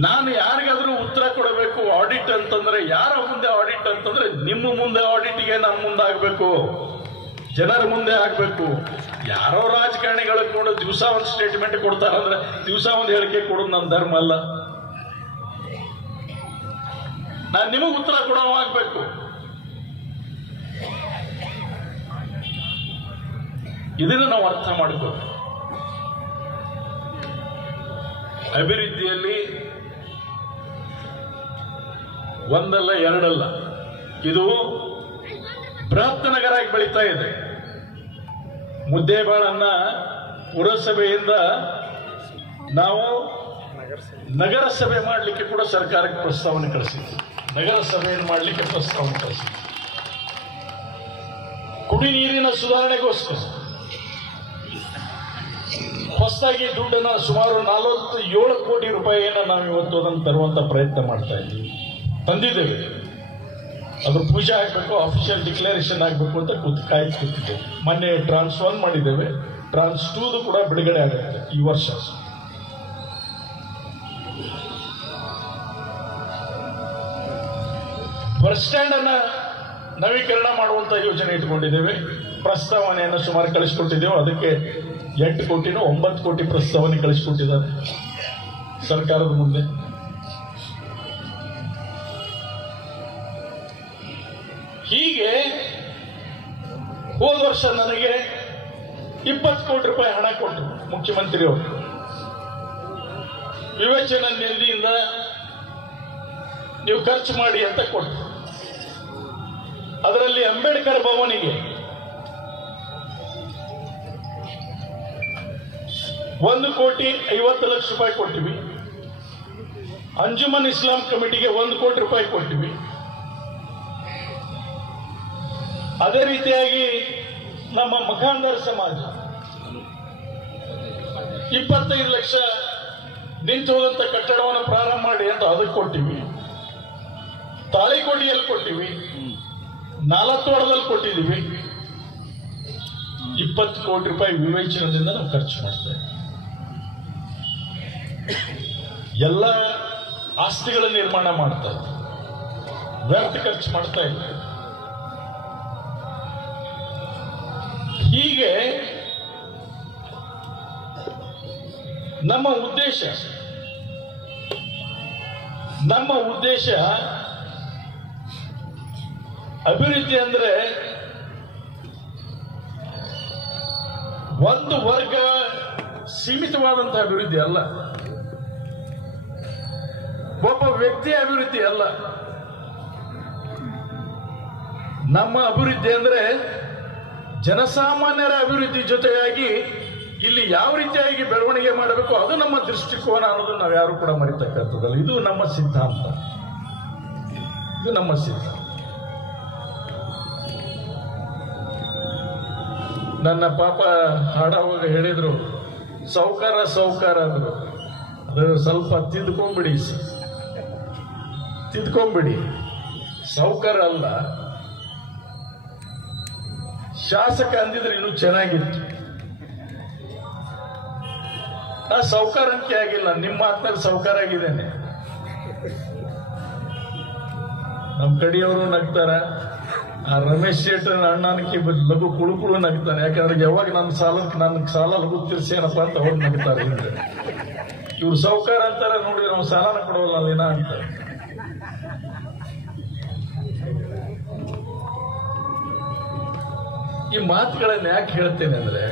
ನಾನು ಯಾರಿಗಾದ್ರೂ ಉತ್ತರ ಕೊಡಬೇಕು ಆಡಿಟ್ ಅಂತಂದ್ರೆ, ಯಾರ ಮುಂದೆ ಆಡಿಟ್ ಅಂತಂದ್ರೆ ನಿಮ್ಮ ಮುಂದೆ ಆಡಿಟ್ಗೆ ನಾನು ಮುಂದಾಗಬೇಕು, ಜನರ ಮುಂದೆ ಆಗ್ಬೇಕು. ಯಾರೋ ರಾಜಕಾರಣಿಗಳು ಕೂಡ ದಿವಸ ಒಂದು ಸ್ಟೇಟ್ಮೆಂಟ್ ಕೊಡ್ತಾರಂದ್ರೆ ದಿವಸ ಒಂದು ಹೇಳಿಕೆ ಕೊಡೋದು ನನ್ನ ಧರ್ಮ ಅಲ್ಲ. ನಾನು ನಿಮಗೆ ಉತ್ತರ ಕೊಡೋವಾಗಬೇಕು. ಇದನ್ನು ನಾವು ಅರ್ಥ ಮಾಡ್ಕೋಬೇಕು. ಅಭಿವೃದ್ಧಿಯಲ್ಲಿ ಒಂದಲ್ಲ ಎರಡಲ್ಲ, ಇದು ಬೃಹತ್ ನಗರ ಆಗಿ ಬೆಳೀತಾ ಇದೆ. ಮುದ್ದೇಬೇಳನ್ನ ಪುರಸಭೆಯಿಂದ ನಾವು ನಗರಸಭೆ ಮಾಡಲಿಕ್ಕೆ ಕೂಡ ಸರ್ಕಾರಕ್ಕೆ ಪ್ರಸ್ತಾವನೆ ಕಳಿಸಿತ್ತು. ನಗರಸಭೆಯನ್ನು ಮಾಡಲಿಕ್ಕೆ ಪ್ರಸ್ತಾವನೆ ಕಳಿಸಿತ್ತು. ಕುಡಿ ನೀರಿನ ಸುಧಾರಣೆಗೋಸ್ಕರ ಹೊಸದಾಗಿ ದುಡ್ಡನ್ನು ಸುಮಾರು 47 ಕೋಟಿ ರೂಪಾಯಿಯನ್ನು ನಾವು ಇವತ್ತು ಅದನ್ನು ತರುವಂತ ಪ್ರಯತ್ನ ಮಾಡ್ತಾ ಇದ್ದೀವಿ. ತಂದಿದ್ದೇವೆ. ಅದು ಪೂಜೆ ಆಗಬೇಕು, ಅಫಿಷಿಯಲ್ ಡಿಕ್ಲರೇಷನ್ ಆಗಬೇಕು ಅಂತ ಕಾಯ್ದುಕೊಟ್ಟಿದ್ದೇವೆ. ಮೊನ್ನೆ ಟ್ರಾನ್ಸ್ 1 ಮಾಡಿದ್ದೇವೆ. ಟ್ರಾನ್ಸ್ 2 ಕೂಡ ಬಿಡುಗಡೆ ಆಗುತ್ತೆ ಈ ವರ್ಷ. ಬಸ್ ಸ್ಟ್ಯಾಂಡ್ ಅನ್ನ ನವೀಕರಣ ಮಾಡುವಂತ ಯೋಜನೆ ಇಟ್ಕೊಂಡಿದ್ದೇವೆ. ಪ್ರಸ್ತಾವನೆಯನ್ನು ಸುಮಾರು ಕಳಿಸಿಕೊಟ್ಟಿದ್ದೇವೆ. ಅದಕ್ಕೆ 8 ಕೋಟಿನೋ 9 ಕೋಟಿ ಪ್ರಸ್ತಾವನೆ ಕಳಿಸಿಕೊಟ್ಟಿದ್ದಾರೆ ಸರ್ಕಾರದ ಮುಂದೆ. ಹೀಗೆ ಹೋದ ವರ್ಷ ನನಗೆ 20 ಕೋಟಿ ರೂಪಾಯಿ ಹಣ ಕೊಟ್ಟರು ಮುಖ್ಯಮಂತ್ರಿಯವರು. ವಿವೇಚನಾ ನಿಧಿಯಿಂದ ನೀವು ಖರ್ಚು ಮಾಡಿ ಅಂತ ಕೊಟ್ಟರು. ಅದರಲ್ಲಿ ಅಂಬೇಡ್ಕರ್ ಭವನಿಗೆ 1,50,00,000 ರೂಪಾಯಿ ಕೊಟ್ಟಿವಿ. ಅಂಜುಮನ್ ಇಸ್ಲಾಂ ಕಮಿಟಿಗೆ 1 ಕೋಟಿ ರೂಪಾಯಿ ಕೊಟ್ಟಿವಿ. ಅದೇ ರೀತಿಯಾಗಿ ನಮ್ಮ ಮಖಾಂದರ್ ಸಮಾಜ 25 ಲಕ್ಷ ನಿಂತು ಹೋದಂತ ಕಟ್ಟಡವನ್ನು ಪ್ರಾರಂಭ ಮಾಡಿ ಅಂತ ಅದಕ್ಕೆ ಕೊಟ್ಟಿವಿ. ತಾಳಿಕೋಟಿಯಲ್ಲಿ ಕೊಟ್ಟಿವಿ. ನಾಲತ್ವಾಡದಲ್ಲಿ ಕೊಟ್ಟಿದ್ದೀವಿ. 20 ಕೋಟಿ ರೂಪಾಯಿ ವಿವೇಚನದಿಂದ ನಾವು ಖರ್ಚು ಮಾಡ್ತೇವೆ. ಎಲ್ಲ ಆಸ್ತಿಗಳ ನಿರ್ಮಾಣ ಮಾಡ್ತಾ ಇದ್ದೀವಿ. ವ್ಯರ್ಥ ಖರ್ಚು ಮಾಡ್ತಾ ಇದ್ದೀವಿ. ಹೀಗೆ ನಮ್ಮ ಉದ್ದೇಶ ಅಭಿವೃದ್ಧಿ ಅಂದ್ರೆ ಒಂದು ವರ್ಗ ಸೀಮಿತವಾದಂತಹ ಅಭಿವೃದ್ಧಿ ಅಲ್ಲ, ಒಬ್ಬ ವ್ಯಕ್ತಿಯ ಅಭಿವೃದ್ಧಿ ಅಲ್ಲ. ನಮ್ಮ ಅಭಿವೃದ್ಧಿ ಅಂದ್ರೆ ಜನಸಾಮಾನ್ಯರ ಅಭಿವೃದ್ಧಿ ಜೊತೆಯಾಗಿ ಇಲ್ಲಿ ಯಾವ ರೀತಿಯಾಗಿ ಬೆಳವಣಿಗೆ ಮಾಡಬೇಕು ಅದು ನಮ್ಮ ದೃಷ್ಟಿಕೋನ ಅನ್ನೋದನ್ನು ನಾವು ಯಾರು ಕೂಡ ಮರಿತಕ್ಕಂಥದ್ದಲ್ಲ. ಇದು ನಮ್ಮ ಸಿದ್ಧಾಂತ. ನನ್ನ ಪಾಪ ಹಾಡಾವಾಗ ಹೇಳಿದ್ರು, ಸೌಕಾರ ಅಂದ್ರು. ಅದು ಸ್ವಲ್ಪ ತಿದ್ಕೊಂಬಿಡಿ. ಸೌಕಾರ ಅಲ್ಲ, ಶಾಸಕ ಅಂದಿದ್ರೆ ಇನ್ನೂ ಚೆನ್ನಾಗಿತ್ತು. ನಾ ಸೌಕಾರ ಅಂಕೆ ಆಗಿಲ್ಲ, ನಿಮ್ಮ ಮಾತಿನಲ್ಲಿ ಸೌಕಾರ ಆಗಿದ್ದೇನೆ. ನಮ್ಮ ಕಡೆಯವರು ನಗ್ತಾರ. ಆ ರಮೇಶ್ ಶೆಟ್ಟರ್ ಅಣ್ಣನಕ್ಕೆ ಲಘು ಕುಳುಕುಳು ನಗ್ತಾನೆ. ಯಾಕಂದ್ರೆ ಯಾವಾಗ ನನ್ನ ಸಾಲ ಲಘು ತೀರ್ಸೇನಪ್ಪ ಅಂತ ಅವ್ರು ನಗ್ತಾರೆ. ಇವ್ರು ಸೌಕಾರ ಅಂತಾರೆ, ನೋಡಿ ನಾವು ಸಾಲನ ಕೊಡೋಲ್ಲ ಅಲ್ಲಿನ ಅಂತಾರೆ. ಈ ಮಾತುಗಳನ್ನ ಯಾಕೆ ಹೇಳ್ತೇನೆ ಅಂದ್ರೆ,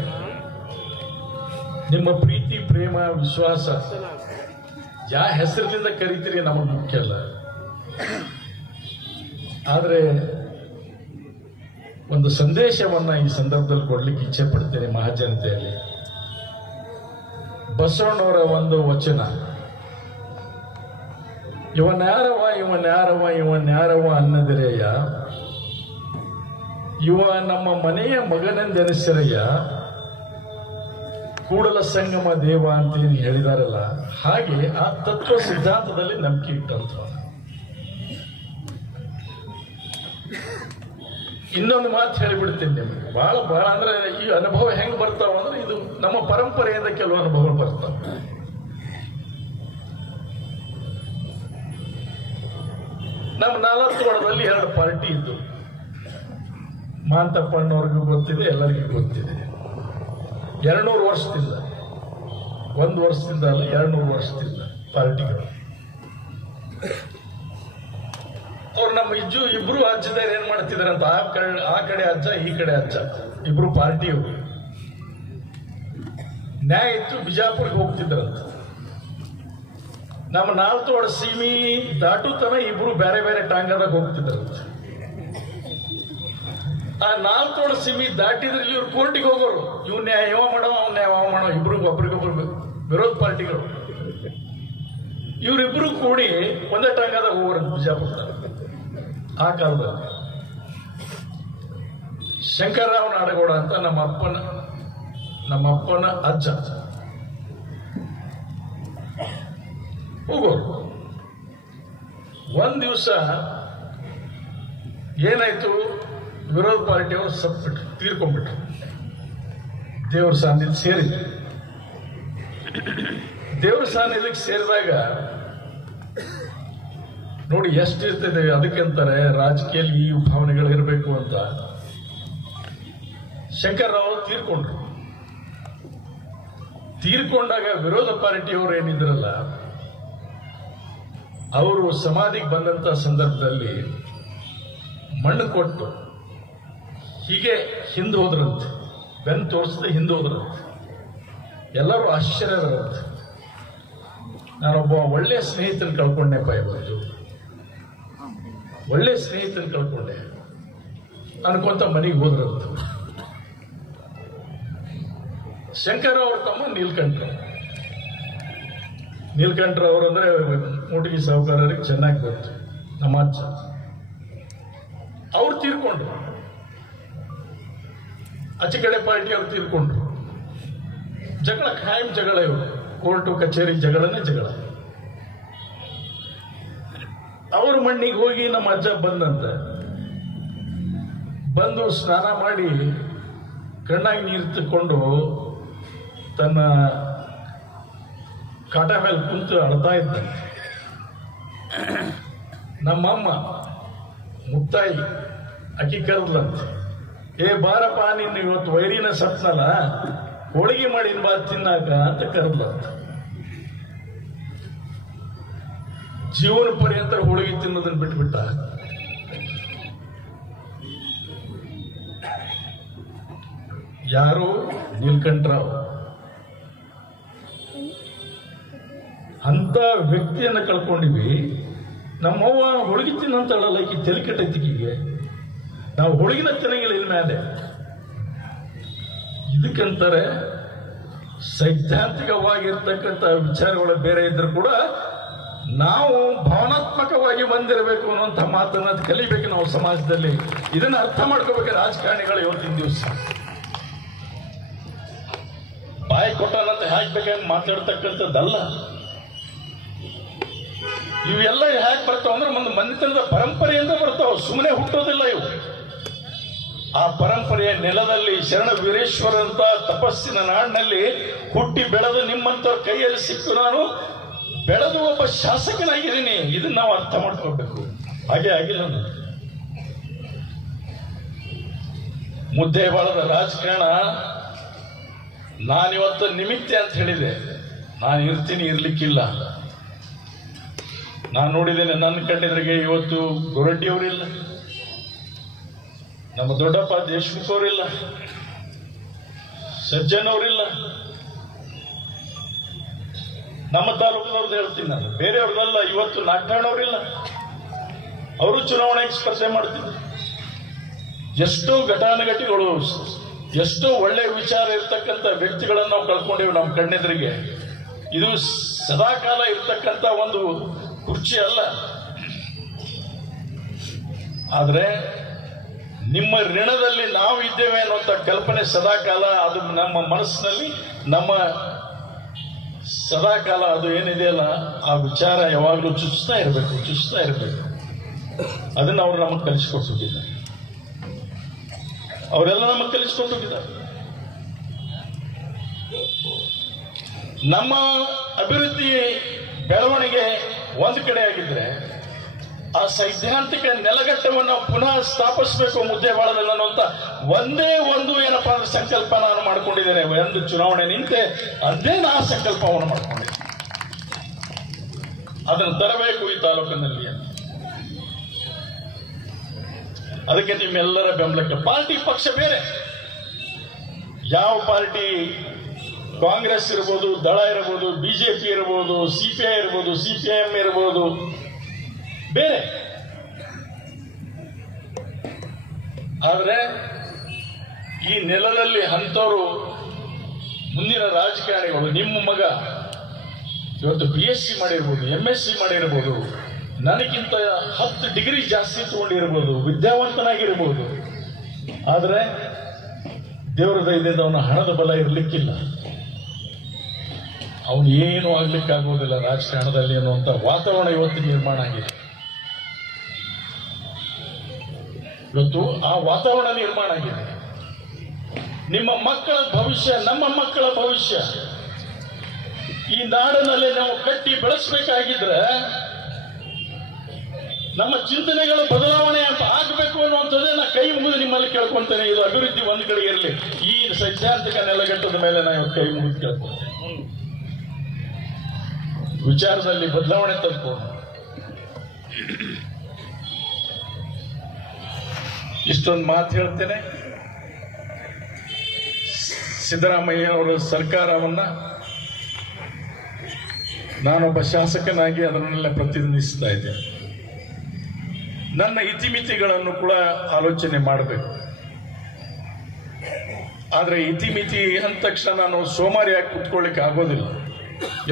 ನಿಮ್ಮ ಪ್ರೀತಿ, ಪ್ರೇಮ, ವಿಶ್ವಾಸ ಯಾವ ಹೆಸರಿನಿಂದ ಕರೀತೀರಿ ನಮಗೆ ಮುಖ್ಯ ಅಲ್ಲ. ಆದ್ರೆ ಒಂದು ಸಂದೇಶವನ್ನ ಈ ಸಂದರ್ಭದಲ್ಲಿ ಕೊಡ್ಲಿಕ್ಕೆ ಇಚ್ಛೆ ಪಡ್ತೇನೆ ಮಹಾಜನತೆಯಲ್ಲಿ. ಬಸವಣ್ಣವರ ಒಂದು ವಚನ, ಇವನ್ಯಾರವ ಅನ್ನದಿರೆಯ, ಇವ ನಮ್ಮ ಮನೆಯ ಮಗನೆಂದೆನಿಸಿರಯ್ಯ, ಕೂಡಲ ಸಂಗಮ ದೇವ ಅಂತ ಏನು ಹೇಳಿದಾರಲ್ಲ, ಹಾಗೆ ಆ ತತ್ವ ಸಿದ್ಧಾಂತದಲ್ಲಿ ನಂಬಿಕೆ ಇಟ್ಟಂತ. ಇನ್ನೊಂದು ಮಾತು ಹೇಳಿಬಿಡ್ತೀನಿ ನಿಮಗೆ. ಬಹಳ ಅಂದ್ರೆ ಈ ಅನುಭವ ಹೆಂಗ್ ಬರ್ತಾವ ಅಂದ್ರೆ, ಇದು ನಮ್ಮ ಪರಂಪರೆಯಿಂದ ಕೆಲವು ಅನುಭವಗಳು ಬರ್ತಾವ. ನಮ್ಮ 4 ವಾರದಲ್ಲಿ 2 ಪಾರ್ಟಿ ಇದ್ದು, ಮಾಂತಪ್ಪಣ್ಣವ್ರಿಗೂ ಗೊತ್ತಿದೆ, ಎಲ್ಲರಿಗೂ ಗೊತ್ತಿದೆ. 200 ವರ್ಷದಿಂದ, 1 ವರ್ಷದಿಂದ ಅಲ್ಲ, 200 ವರ್ಷದಿಂದ ಪಾರ್ಟಿಗಳು. ಅವ್ರು ನಮ್ಮ ಇಬ್ರು ಅಜ್ಜದಾರ ಏನ್ ಮಾಡ್ತಿದಾರೆ ಅಂತ, ಆ ಕಡೆ ಅಜ್ಜ, ಈ ಕಡೆ ಅಜ್ಜ, ಇಬ್ರು ಪಾರ್ಟಿಯವರು. ನ್ಯಾಯ ಇತ್ತು, ಬಿಜಾಪುರ್ಗೆ ಹೋಗ್ತಿದ್ರಂತ. ನಮ್ಮ 4 ವಾರ ಸೀಮಿ ದಾಟುತ್ತನ ಇಬ್ರು ಬೇರೆ ಬೇರೆ ಟಾಂಗದಾಗ ಹೋಗ್ತಿದ್ರಂತ. ಆ 4 ವಾರ ಸೀಮಿ ದಾಟಿದ್ರೆ ಇವ್ರು ಕೋರ್ಟಿಗೆ ಹೋಗೋರು. ಇವ್ ನ್ಯಾಯ ಇವ ಮಾಡೋ, ಅವ್ನ ನ್ಯಾಯ ಅವ ಮಾಡೋ, ಒಬ್ರಿಗೊಬ್ರು ವಿರೋಧ ಪಾರ್ಟಿಗಳು. ಇವರಿಬ್ರು ಕೂಡಿ ಒಂದೇ ಟಂಗದ ಹೋಗ್ರಂತ ಬಿಜಾಪುರ. ಆ ಕಾಲದಲ್ಲಿ ಶಂಕರರಾವ್ ನಾಡಗೌಡ ಅಂತ ನಮ್ಮಪ್ಪನ ಅಜ್ಜ ಹೋಗೋರು. ಒಂದ್ ದಿವಸ ಏನಾಯ್ತು, ವಿರೋಧ ಪಾರ್ಟಿಯವರು ಸತ್ಬಿಟ್ರು, ತೀರ್ಕೊಂಡ್ಬಿಟ್ರು. ದೇವ್ರ ಸಾನ್ನಿಧ್ಯ ಸೇರಿದ್ರು. ದೇವ್ರ ಸಾನ್ನಿಧ್ಯಕ್ಕೆ ಸೇರಿದಾಗ ನೋಡಿ ಎಷ್ಟು ಇರ್ತದೆ. ಅದಕ್ಕೆ ಅಂತಾರೆ ರಾಜಕೀಯದಲ್ಲಿ ಈ ಭಾವನೆಗಳು ಇರಬೇಕು ಅಂತ. ಶಂಕರರಾವ್ ತೀರ್ಕೊಂಡಾಗ ವಿರೋಧ ಪಾರ್ಟಿಯವರು ಏನಿದ್ರಲ್ಲ, ಅವರು ಸಮಾಧಿಗೆ ಬಂದಂತ ಸಂದರ್ಭದಲ್ಲಿ ಮಣ್ಣು ಕೊಟ್ಟು ಹೀಗೆ ಹಿಂದೆ ಹೋದ್ರಂತೆ, ಬೆನ್ನು ತೋರಿಸದೆ ಹಿಂದೆ ಹೋದ್ರಂತೆ. ಎಲ್ಲರೂ ಆಶ್ಚರ್ಯರಂತೆ. ನಾನೊಬ್ಬ ಒಳ್ಳೆಯ ಸ್ನೇಹಿತನ ಕಳ್ಕೊಂಡೆಪ್ಪ, ಇವತ್ತು ಒಳ್ಳೆ ಸ್ನೇಹಿತನ ಕಳ್ಕೊಂಡೆ ಅನ್ಕೊಂತ ಮನೆಗೆ ಹೋದ್ರಂತ. ಶಂಕರ ಅವ್ರ ತಮ್ಮ ನೀಲ್ಕಂಠ್ರ ಅವರು ಅಂದ್ರೆ ಮೂಟಿಗೆ ಸಾಹುಕಾರರಿಗೆ ಚೆನ್ನಾಗಿ ಗೊತ್ತು. ನಮ್ಮ ಅಜ್ಜ ಅವ್ರು ತೀರ್ಕೊಂಡ್ರು. ಆಚೆ ಕಡೆ ಪಾರ್ಟಿ ಅವ್ರು ತೀರ್ಕೊಂಡ್ರು. ಜಗಳ, ಖಾಯಂ ಜಗಳ. ಇವರು ಕೋರ್ಟು ಕಚೇರಿ ಜಗಳನೇ ಜಗಳ. ಅವ್ರ ಮಣ್ಣಿಗೆ ಹೋಗಿ ನಮ್ಮ ಅಜ್ಜ ಬಂದು ಸ್ನಾನ ಮಾಡಿ ಕಣ್ಣಾಗಿ ನೀರು ತಕ್ಕೊಂಡು ತನ್ನ ಕಾಟ ಮೇಲೆ ಕುಂತು ಅಳ್ತಾ ಇದ್ದಂತೆ. ನಮ್ಮಮ್ಮ ಮುತ್ತಾಯಿ ಅಕ್ಕಿ ಕರೆದ್ಲಂತೆ, ಏ ಬಾರಪ್ಪ, ನೀನು ಇವತ್ತು ವೈರಿನ ಸತ್ನಲ್ಲ, ಹೋಳಿಗೆ ಮಾಡಿ ಬಾ ತಿನ್ನಾಕ ಅಂತ ಕರೆದ್ಲಂತ. ಜೀವನ ಪರ್ಯಂತ ಹೋಳಿಗೆ ತಿನ್ನೋದನ್ನ ಬಿಟ್ಬಿಟ್ಟ. ಯಾರು? ನೀಲ್ಕಂಠರಾವ್. ಅಂತ ವ್ಯಕ್ತಿಯನ್ನ ಕಳ್ಕೊಂಡಿವಿ. ನಮ್ಮವ್ವ ಹೋಳಿಗೆ ತಿನ್ನಂತಾಳಲ್ಲ, ಈಕಿ ತಲೆ ಕೆಟ್ಟೈತಿಗೆ. ನಾವು ಹೋಳಿಗೆನ ತಿನ್ನಂಗಿಲ್ಲ ಇಲ್ ಮೇಲೆ. ಇದಕ್ಕಂತಾರೆ ಸೈದ್ಧಾಂತಿಕವಾಗಿರ್ತಕ್ಕಂಥ ವಿಚಾರಗಳು ಬೇರೆ ಇದ್ರೂ ಕೂಡ ನಾವು ಭಾವನಾತ್ಮಕವಾಗಿ ಬಂದಿರಬೇಕು ಅನ್ನುವಂಥ ಮಾತನ್ನ ಕಲಿಬೇಕು ನಾವು ಸಮಾಜದಲ್ಲಿ. ಇದನ್ನ ಅರ್ಥ ಮಾಡ್ಕೋಬೇಕು ರಾಜಕಾರಣಿಗಳು ಇವತ್ತಿನ ದಿವಸ. ಬಾಯಿ ಕೊಟ್ಟನಂತ ಹಾಕ್ಬೇಕಂತ ಮಾತಾಡ್ತಕ್ಕಂಥದ್ದಲ್ಲ. ಇವೆಲ್ಲ ಹೇಗೆ ಬರ್ತಾವ ಅಂದ್ರೆ ಒಂದು ಮನೆತನದ ಪರಂಪರೆಯಿಂದ ಬರ್ತಾವ, ಸುಮ್ಮನೆ ಹುಟ್ಟೋದಿಲ್ಲ ಇವು. ಆ ಪರಂಪರೆಯ ನೆಲದಲ್ಲಿ ಶರಣ ವೀರೇಶ್ವರ ಅಂತ ತಪಸ್ಸಿನ ನಾಡಿನಲ್ಲಿ ಹುಟ್ಟಿ ಬೆಳೆದು ನಿಮ್ಮಂತವ್ರ ಕೈಯಲ್ಲಿ ಸಿಕ್ಕು ನಾನು ಬೆಳೆದು ಒಬ್ಬ ಶಾಸಕನಾಗಿದ್ದೀನಿ. ಇದನ್ನ ನಾವು ಅರ್ಥ ಮಾಡ್ಕೋಬೇಕು. ಹಾಗೆ ಆಗಿಲ್ಲ. ಮುದ್ದೇಬಾಳದ ರಾಜಕಾರಣ ನಾನಿವತ್ತು ನಿಮಿತ್ತ ಅಂತ ಹೇಳಿದೆ. ನಾನು ಇರ್ತೀನಿ, ಇರ್ಲಿಕ್ಕಿಲ್ಲ. ನಾನು ನೋಡಿದ್ದೇನೆ, ನನ್ನ ಕಂಡಿದ್ರಿಗೆ ಇವತ್ತು ಗೊರಡ್ಡಿ ಅವರಿಲ್ಲ, ನಮ್ಮ ದೊಡ್ಡಪ್ಪ ದೇಶಮುಖ್ ಅವರಿಲ್ಲ, ಸಜ್ಜನ್ ಅವರಿಲ್ಲ. ನಮ್ಮ ತಾಲೂಕಿನವ್ರದ್ದು ಹೇಳ್ತೀನಿ ನಾನು, ಬೇರೆಯವ್ರದಲ್ಲ. ಇವತ್ತು ನಾಗಠಾಣವ್ರಿಲ್ಲ, ಅವರು ಚುನಾವಣೆಗೆ ಸ್ಪರ್ಧೆ ಮಾಡ್ತಿದ್ರು. ಎಷ್ಟೋ ಘಟಾನುಘಟಿಗಳು, ಎಷ್ಟೋ ಒಳ್ಳೆ ವಿಚಾರ ಇರ್ತಕ್ಕಂಥ ವ್ಯಕ್ತಿಗಳನ್ನು ನಾವು ಕಳ್ಕೊಂಡಿವಿ ನಮ್ಮ ಕಣ್ಣೆದುರಿಗೆ. ಇದು ಸದಾಕಾಲ ಇರ್ತಕ್ಕಂಥ ಒಂದು ಕುರ್ಚಿ ಅಲ್ಲ. ಆದ್ರೆ ನಿಮ್ಮ ಋಣದಲ್ಲಿ ನಾವು ಇದ್ದೇವೆ ಅನ್ನುವಂಥ ಕಲ್ಪನೆ ಸದಾಕಾಲ ಅದು ನಮ್ಮ ಮನಸ್ಸಿನಲ್ಲಿ, ನಮ್ಮ ಸದಾಕಾಲ ಅದು ಏನಿದೆಯಲ್ಲ ಆ ವಿಚಾರ ಯಾವಾಗಲೂ ಚುಚ್ತಾ ಇರಬೇಕು. ಅದನ್ನ ಅವರು ನಮಗೆ ಕಲಿಸಿಕೊಟ್ಟಿದ್ದಾರೆ. ಅವರೆಲ್ಲ ನಮಗೆ ಕಲಿಸಿಕೊಟ್ಟಿದ್ದಾರೆ. ನಮ್ಮ ಅಭಿವೃದ್ಧಿ ಬೆಳವಣಿಗೆ ಒಂದು ಕಡೆ ಆಗಿದ್ರೆ ಆ ಸೈದ್ಧಾಂತಿಕ ನೆಲಗಟ್ಟವನ್ನು ಪುನಃ ಸ್ಥಾಪಿಸಬೇಕು ಮುದ್ದೇಬಾಳದಲ್ಲಿ ಅನ್ನುವಂತ ಒಂದೇ ಒಂದು ಏನಪ್ಪಾ ಅಂದ್ರೆ ಸಂಕಲ್ಪ ನಾನು ಮಾಡ್ಕೊಂಡಿದ್ದೇನೆ. ಒಂದು ಚುನಾವಣೆ ನಿಂತೆ ಅದೇ ನಾ ಸಂಕಲ್ಪವನ್ನು ಮಾಡ್ಕೊಂಡಿದ್ದೆ. ಅದನ್ನು ತರಬೇಕು ಈ ತಾಲೂಕಿನಲ್ಲಿ. ಅದಕ್ಕೆ ನಿಮ್ಮೆಲ್ಲರ ಬೆಂಬಲಕ್ಕೆ. ಪಾರ್ಟಿ ಪಕ್ಷ ಬೇರೆ, ಯಾವ ಪಾರ್ಟಿ, ಕಾಂಗ್ರೆಸ್ ಇರ್ಬೋದು, ದಳ ಇರ್ಬೋದು, ಬಿಜೆಪಿ ಇರ್ಬೋದು, ಸಿಪಿಐ ಇರ್ಬೋದು, ಸಿಪಿಎಂ ಇರ್ಬೋದು, ಬೇರೆ. ಆದ್ರೆ ಈ ನೆಲದಲ್ಲಿ ಅಂಥವರು ಮುಂದಿನ ರಾಜಕಾರಣಿಗಳು, ನಿಮ್ಮ ಮಗ ಇವತ್ತು BSc ಮಾಡಿರ್ಬೋದು, MSc ಮಾಡಿರ್ಬೋದು, ನನಗಿಂತ 10 ಡಿಗ್ರಿ ಜಾಸ್ತಿ ತಗೊಂಡಿರ್ಬೋದು, ವಿದ್ಯಾವಂತನಾಗಿರ್ಬೋದು. ಆದರೆ ದೇವರ ದಯದಿಂದ ಅವನ ಹಣದ ಬಲ ಇರಲಿಕ್ಕಿಲ್ಲ, ಅವನು ಏನು ಆಗ್ಲಿಕ್ಕಾಗೋದಿಲ್ಲ ರಾಜಕಾರಣದಲ್ಲಿ ಅನ್ನುವಂಥ ವಾತಾವರಣ ಇವತ್ತು ನಿರ್ಮಾಣ ಆಗಿದೆ. ಇವತ್ತು ಆ ವಾತಾವರಣ ನಿರ್ಮಾಣ ಆಗಿದೆ. ನಿಮ್ಮ ಮಕ್ಕಳ ಭವಿಷ್ಯ, ನಮ್ಮ ಮಕ್ಕಳ ಭವಿಷ್ಯ ಈ ನಾಡಿನಲ್ಲಿ ನಾವು ಕಟ್ಟಿ ಬೆಳೆಸಬೇಕಾಗಿದ್ರೆ ನಮ್ಮ ಚಿಂತನೆಗಳು ಬದಲಾವಣೆ ಅಂತ ಆಗಬೇಕು ಅನ್ನುವಂಥದ್ದೇ ನಾ ಕೈ ಮುಗಿದು ನಿಮ್ಮಲ್ಲಿ ಕೇಳ್ಕೊಂತೇನೆ. ಇದು ಅಭಿವೃದ್ಧಿ ಒಂದ್ ಕಡೆ ಇರಲಿ, ಈ ಸೈದ್ಧಾಂತಿಕ ನೆಲಗಟ್ಟದ ಮೇಲೆ ನಾವು ಕೈ ಮುಗಿದು ಕೇಳ್ಕೊಂತೇನೆ. ವಿಚಾರದಲ್ಲಿ ಬದಲಾವಣೆ ತಂದ್ಕೊಂಡು ಇಷ್ಟೊಂದು ಮಾತು ಹೇಳ್ತೇನೆ. ಸಿದ್ದರಾಮಯ್ಯ ಅವರ ಸರ್ಕಾರವನ್ನ ನಾನೊಬ್ಬ ಶಾಸಕನಾಗಿ ಅದನ್ನೆಲ್ಲ ಪ್ರತಿನಿಧಿಸ್ತಾ ಇದ್ದೇನೆ. ನನ್ನ ಇತಿಮಿತಿಗಳನ್ನು ಕೂಡ ಆಲೋಚನೆ ಮಾಡಬೇಕು. ಆದರೆ ಇತಿಮಿತಿ ಅಂದ ತಕ್ಷಣ ನಾನು ಸೋಮಾರಿಯಾಗಿ ಕೂತ್ಕೊಳ್ಳಿಕ್ಕೆ ಆಗೋದಿಲ್ಲ,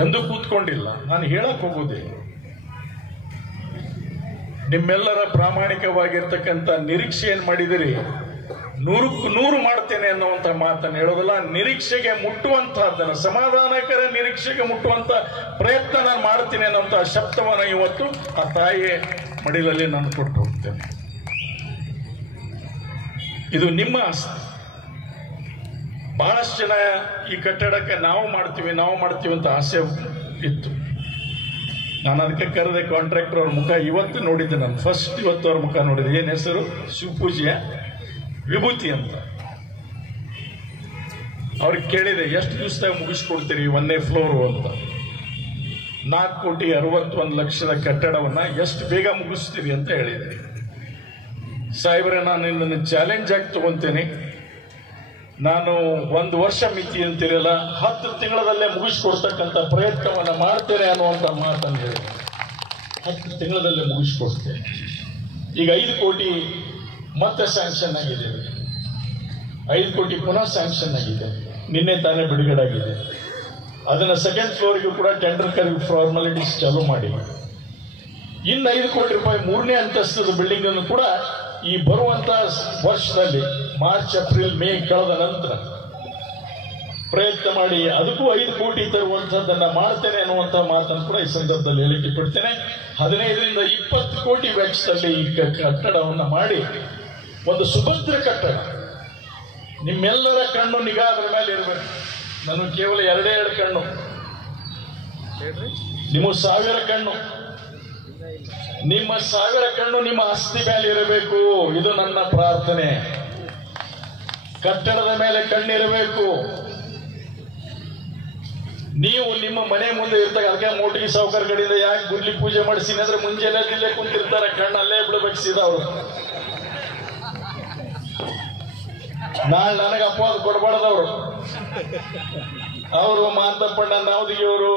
ಎಂದೂ ಕೂತ್ಕೊಂಡಿಲ್ಲ. ನಾನು ಹೇಳಕ್ ಹೋಗೋದಿಲ್ಲ. ನಿಮ್ಮೆಲ್ಲರ ಪ್ರಾಮಾಣಿಕವಾಗಿರ್ತಕ್ಕಂಥ ನಿರೀಕ್ಷೆ ಏನ್ ಮಾಡಿದಿರಿ, 100ಕ್ಕೆ 100 ಮಾಡ್ತೇನೆ ಅನ್ನುವಂಥ ಮಾತನ್ನು ಹೇಳೋದಿಲ್ಲ. ನಿರೀಕ್ಷೆಗೆ ಮುಟ್ಟುವಂತಹದ್ದನ್ನು, ಸಮಾಧಾನಕರ ನಿರೀಕ್ಷೆಗೆ ಮುಟ್ಟುವಂತ ಪ್ರಯತ್ನ ನಾನು ಮಾಡ್ತೀನಿ ಅನ್ನುವಂಥ ಶಬ್ದವನ್ನು ಇವತ್ತು ಆ ತಾಯಿಯ ಮಡಿಲಲ್ಲಿ ನಾನು ಕೊಟ್ಟು ಹೋಗ್ತೇನೆ. ಇದು ನಿಮ್ಮ ಆಸ್ತಿ. ಬಹಳಷ್ಟು ಜನ ಈ ಕಟ್ಟಡಕ್ಕೆ ನಾವು ಮಾಡ್ತೀವಿ ಅಂತ ಆಸೆ ಇತ್ತು. ನಾನು ಅದಕ್ಕೆ ಕರೆದೆ ಕಾಂಟ್ರಾಕ್ಟರ್ ಅವ್ರ ಮುಖ ಇವತ್ತು ನೋಡಿದ್ದೆ. ನಾನು ಫಸ್ಟ್ ಇವತ್ತು ಅವ್ರ ಮುಖ ನೋಡಿದೆ. ಏನ್ ಹೆಸರು? ಶಿವಪೂಜೆಯ ವಿಭೂತಿ ಅಂತ. ಅವ್ರಿಗೆ ಕೇಳಿದೆ, ಎಷ್ಟು ದಿವಸದಾಗ ಮುಗಿಸ್ಕೊಡ್ತೀರಿ 1ನೇ ಫ್ಲೋರು ಅಂತ. 4,61,00,000 ಕಟ್ಟಡವನ್ನ ಎಷ್ಟು ಬೇಗ ಮುಗಿಸ್ತೀರಿ ಅಂತ ಹೇಳಿದೆ. ಸಾಹೇಬ್ರೆ, ನಾನು ನಿನ್ನನ್ನು ಚಾಲೆಂಜ್ ಆಗಿ ತಗೊಂತೇನೆ. ನಾನು 1 ವರ್ಷ ಮಿತಿ ಅಂತಿರಲ್ಲ, 10 ತಿಂಗಳಲ್ಲೇ ಮುಗಿಸ್ಕೊಡ್ತಕ್ಕಂಥ ಪ್ರಯತ್ನವನ್ನ ಮಾಡ್ತೇನೆ ಅನ್ನುವಂಥ ಮಾತನ್ನು ಹೇಳಿ 10 ತಿಂಗಳಲ್ಲೇ ಮುಗಿಸ್ಕೊಡ್ತೇನೆ. ಈಗ 5 ಕೋಟಿ ಮತ್ತೆ ಸ್ಯಾಂಕ್ಷನ್ ಆಗಿದೆ, 5 ಕೋಟಿ ಪುನಃ ಸ್ಯಾಂಕ್ಷನ್ ಆಗಿದೆ, ನಿನ್ನೆ ತಾನೇ ಬಿಡುಗಡೆ ಆಗಿದೆ. ಅದನ್ನ 2nd ಫ್ಲೋರ್ಗೂ ಕೂಡ ಟೆಂಡರ್ ಕರೆದು ಫಾರ್ಮಾಲಿಟೀಸ್ ಚಾಲೂ ಮಾಡಿ ಇನ್ನು 5 ಕೋಟಿ ರೂಪಾಯಿ 3ನೇ ಅಂತಸ್ತದ ಬಿಲ್ಡಿಂಗ್ ಅನ್ನು ಕೂಡ ಈ ಬರುವಂತ ವರ್ಷದಲ್ಲಿ ಮಾರ್ಚ್, ಏಪ್ರಿಲ್, ಮೇ ಕಳೆದ ನಂತರ ಪ್ರಯತ್ನ ಮಾಡಿ ಅದಕ್ಕೂ 5 ಕೋಟಿ ತರುವಂತಹದ್ದನ್ನ ಮಾಡ್ತೇನೆ ಅನ್ನುವಂಥ ಮಾತನ್ನು ಕೂಡ ಈ ಸಂದರ್ಭದಲ್ಲಿ ಹೇಳಿಕೆ ಕೊಡ್ತೇನೆ. 15ರಿಂದ 20 ಕೋಟಿ ವೆಚ್ಚದಲ್ಲಿ ಈ ಕಟ್ಟಡವನ್ನು ಮಾಡಿ ಒಂದು ಸುಭದ್ರ ಕಟ್ಟಡ, ನಿಮ್ಮೆಲ್ಲರ ಕಣ್ಣು ನಿಗಾ ಅದರ ಮೇಲೆ ಇರಬೇಕು. ನಾನು ಕೇವಲ 2 ಕಣ್ಣು, ನಿಮ್ಮ 1000 ಕಣ್ಣು, ನಿಮ್ಮ 1000 ಕಣ್ಣು ನಿಮ್ಮ ಆಸ್ತಿ ಮೇಲೆ ಇರಬೇಕು. ಇದು ನನ್ನ ಪ್ರಾರ್ಥನೆ. ಕಟ್ಟಡದ ಮೇಲೆ ಕಣ್ಣಿರಬೇಕು. ನೀವು ನಿಮ್ಮ ಮನೆ ಮುಂದೆ ಇರ್ತಾರೆ. ಅದಕ್ಕೆ ಮೋಟಿಗೆ ಸಾವುಕಾರ ಕಡೆಯಿಂದ ಯಾಕೆ ಗುಡ್ಲಿ ಪೂಜೆ ಮಾಡಿಸಿನಿ ಅಂದ್ರೆ ಮುಂಜಾನೆ ಇಲ್ಲೇ ಕುಂತಿರ್ತಾರೆ, ಕಣ್ಣಲ್ಲೇ ಬಿಡಬೇಕು ಸೀದಾ ಅವರು. ನಾಳೆ ನನಗೆ ಅಪವಾದ ಕೊಡಬಾರ್ದವ್ರು. ಅವರು ಮಾಂತಪ್ಪಣ್ಣ ನಾವದಿಗೆಯವರು,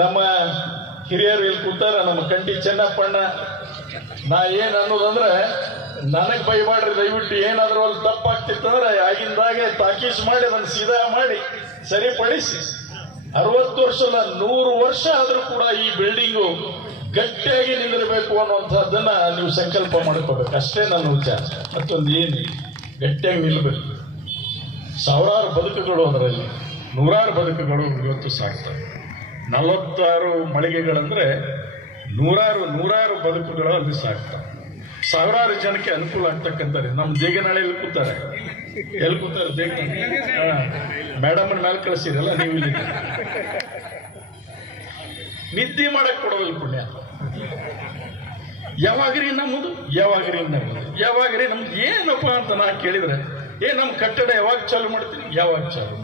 ನಮ್ಮ ಹಿರಿಯರು ಇಲ್ಲಿ ಕೂತಾರ, ನಮ್ಮ ಕಂಟಿ ಚೆನ್ನಪ್ಪಣ್ಣ. ನಾ ಏನ್ ಅನ್ನೋದಂದ್ರೆ, ನನಗ್ ಬೈಬಾಡ್ರಿ ದಯವಿಟ್ಟು. ಏನಾದ್ರೂ ಅಲ್ಲಿ ತಪ್ಪಾಗ್ತಿತ್ತಂದ್ರೆ ಆಗಿಂದಾಗೆ ತಾಕೀಸ್ ಮಾಡಿ ಅದನ್ನು ಸೀದಾ ಮಾಡಿ ಸರಿಪಡಿಸಿ. 60 ವರ್ಷ ಅಲ್ಲ, 100 ವರ್ಷ ಆದ್ರೂ ಕೂಡ ಈ ಬಿಲ್ಡಿಂಗು ಗಟ್ಟಿಯಾಗಿ ನಿಂದಿರಬೇಕು ಅನ್ನುವಂಥದ್ದನ್ನ ನೀವು ಸಂಕಲ್ಪ ಮಾಡ್ಕೋಬೇಕು. ಅಷ್ಟೇ ನನ್ನ ವಿಚಾರ. ಮತ್ತೊಂದು ಏನು, ಗಟ್ಟಿಯಾಗಿ ನಿಲ್ಬೇಕು. 1000 ಬದುಕುಗಳು, ಅದರಲ್ಲಿ 100 ಬದುಕುಗಳು ಇವತ್ತು ಸಾಕ್ತವೆ. 46 ಮಳಿಗೆಗಳಂದ್ರೆ 100 ಬದುಕುಗಳು ಅಲ್ಲಿ ಸಾಕ್ತವೆ. 1000 ಜನಕ್ಕೆ ಅನುಕೂಲ ಆಗ್ತಕ್ಕಂಥದ್ದು. ನಮ್ಮ ದೇಗನಾಳೆಯಲ್ಲಿ ಕೂತಾರೆ. ಎಲ್ಲಿ ಕೂತಾರೆ? ದೇಗನಾಳೆ ಮೇಡಮ್ ಮೇಲೆ ಕಳಿಸಿರಲ್ಲ ನೀವು. ಇಲ್ಲಿ ನಿದ್ದೆ ಮಾಡಕ್ ಕೊಡೋದಿಲ್ಲ ಪುಣ್ಯ. ಯಾವಾಗ್ರಿ ನಮ್ಮದು, ಯಾವಾಗ್ರಿ ನಮ್ದು ಏನಪ್ಪ ಅಂತ ನಾ ಕೇಳಿದ್ರೆ, ನಮ್ಮ ಕಟ್ಟಡ ಯಾವಾಗ ಚಾಲು ಮಾಡ್ತೀನಿ, ಯಾವಾಗ ಚಾಲು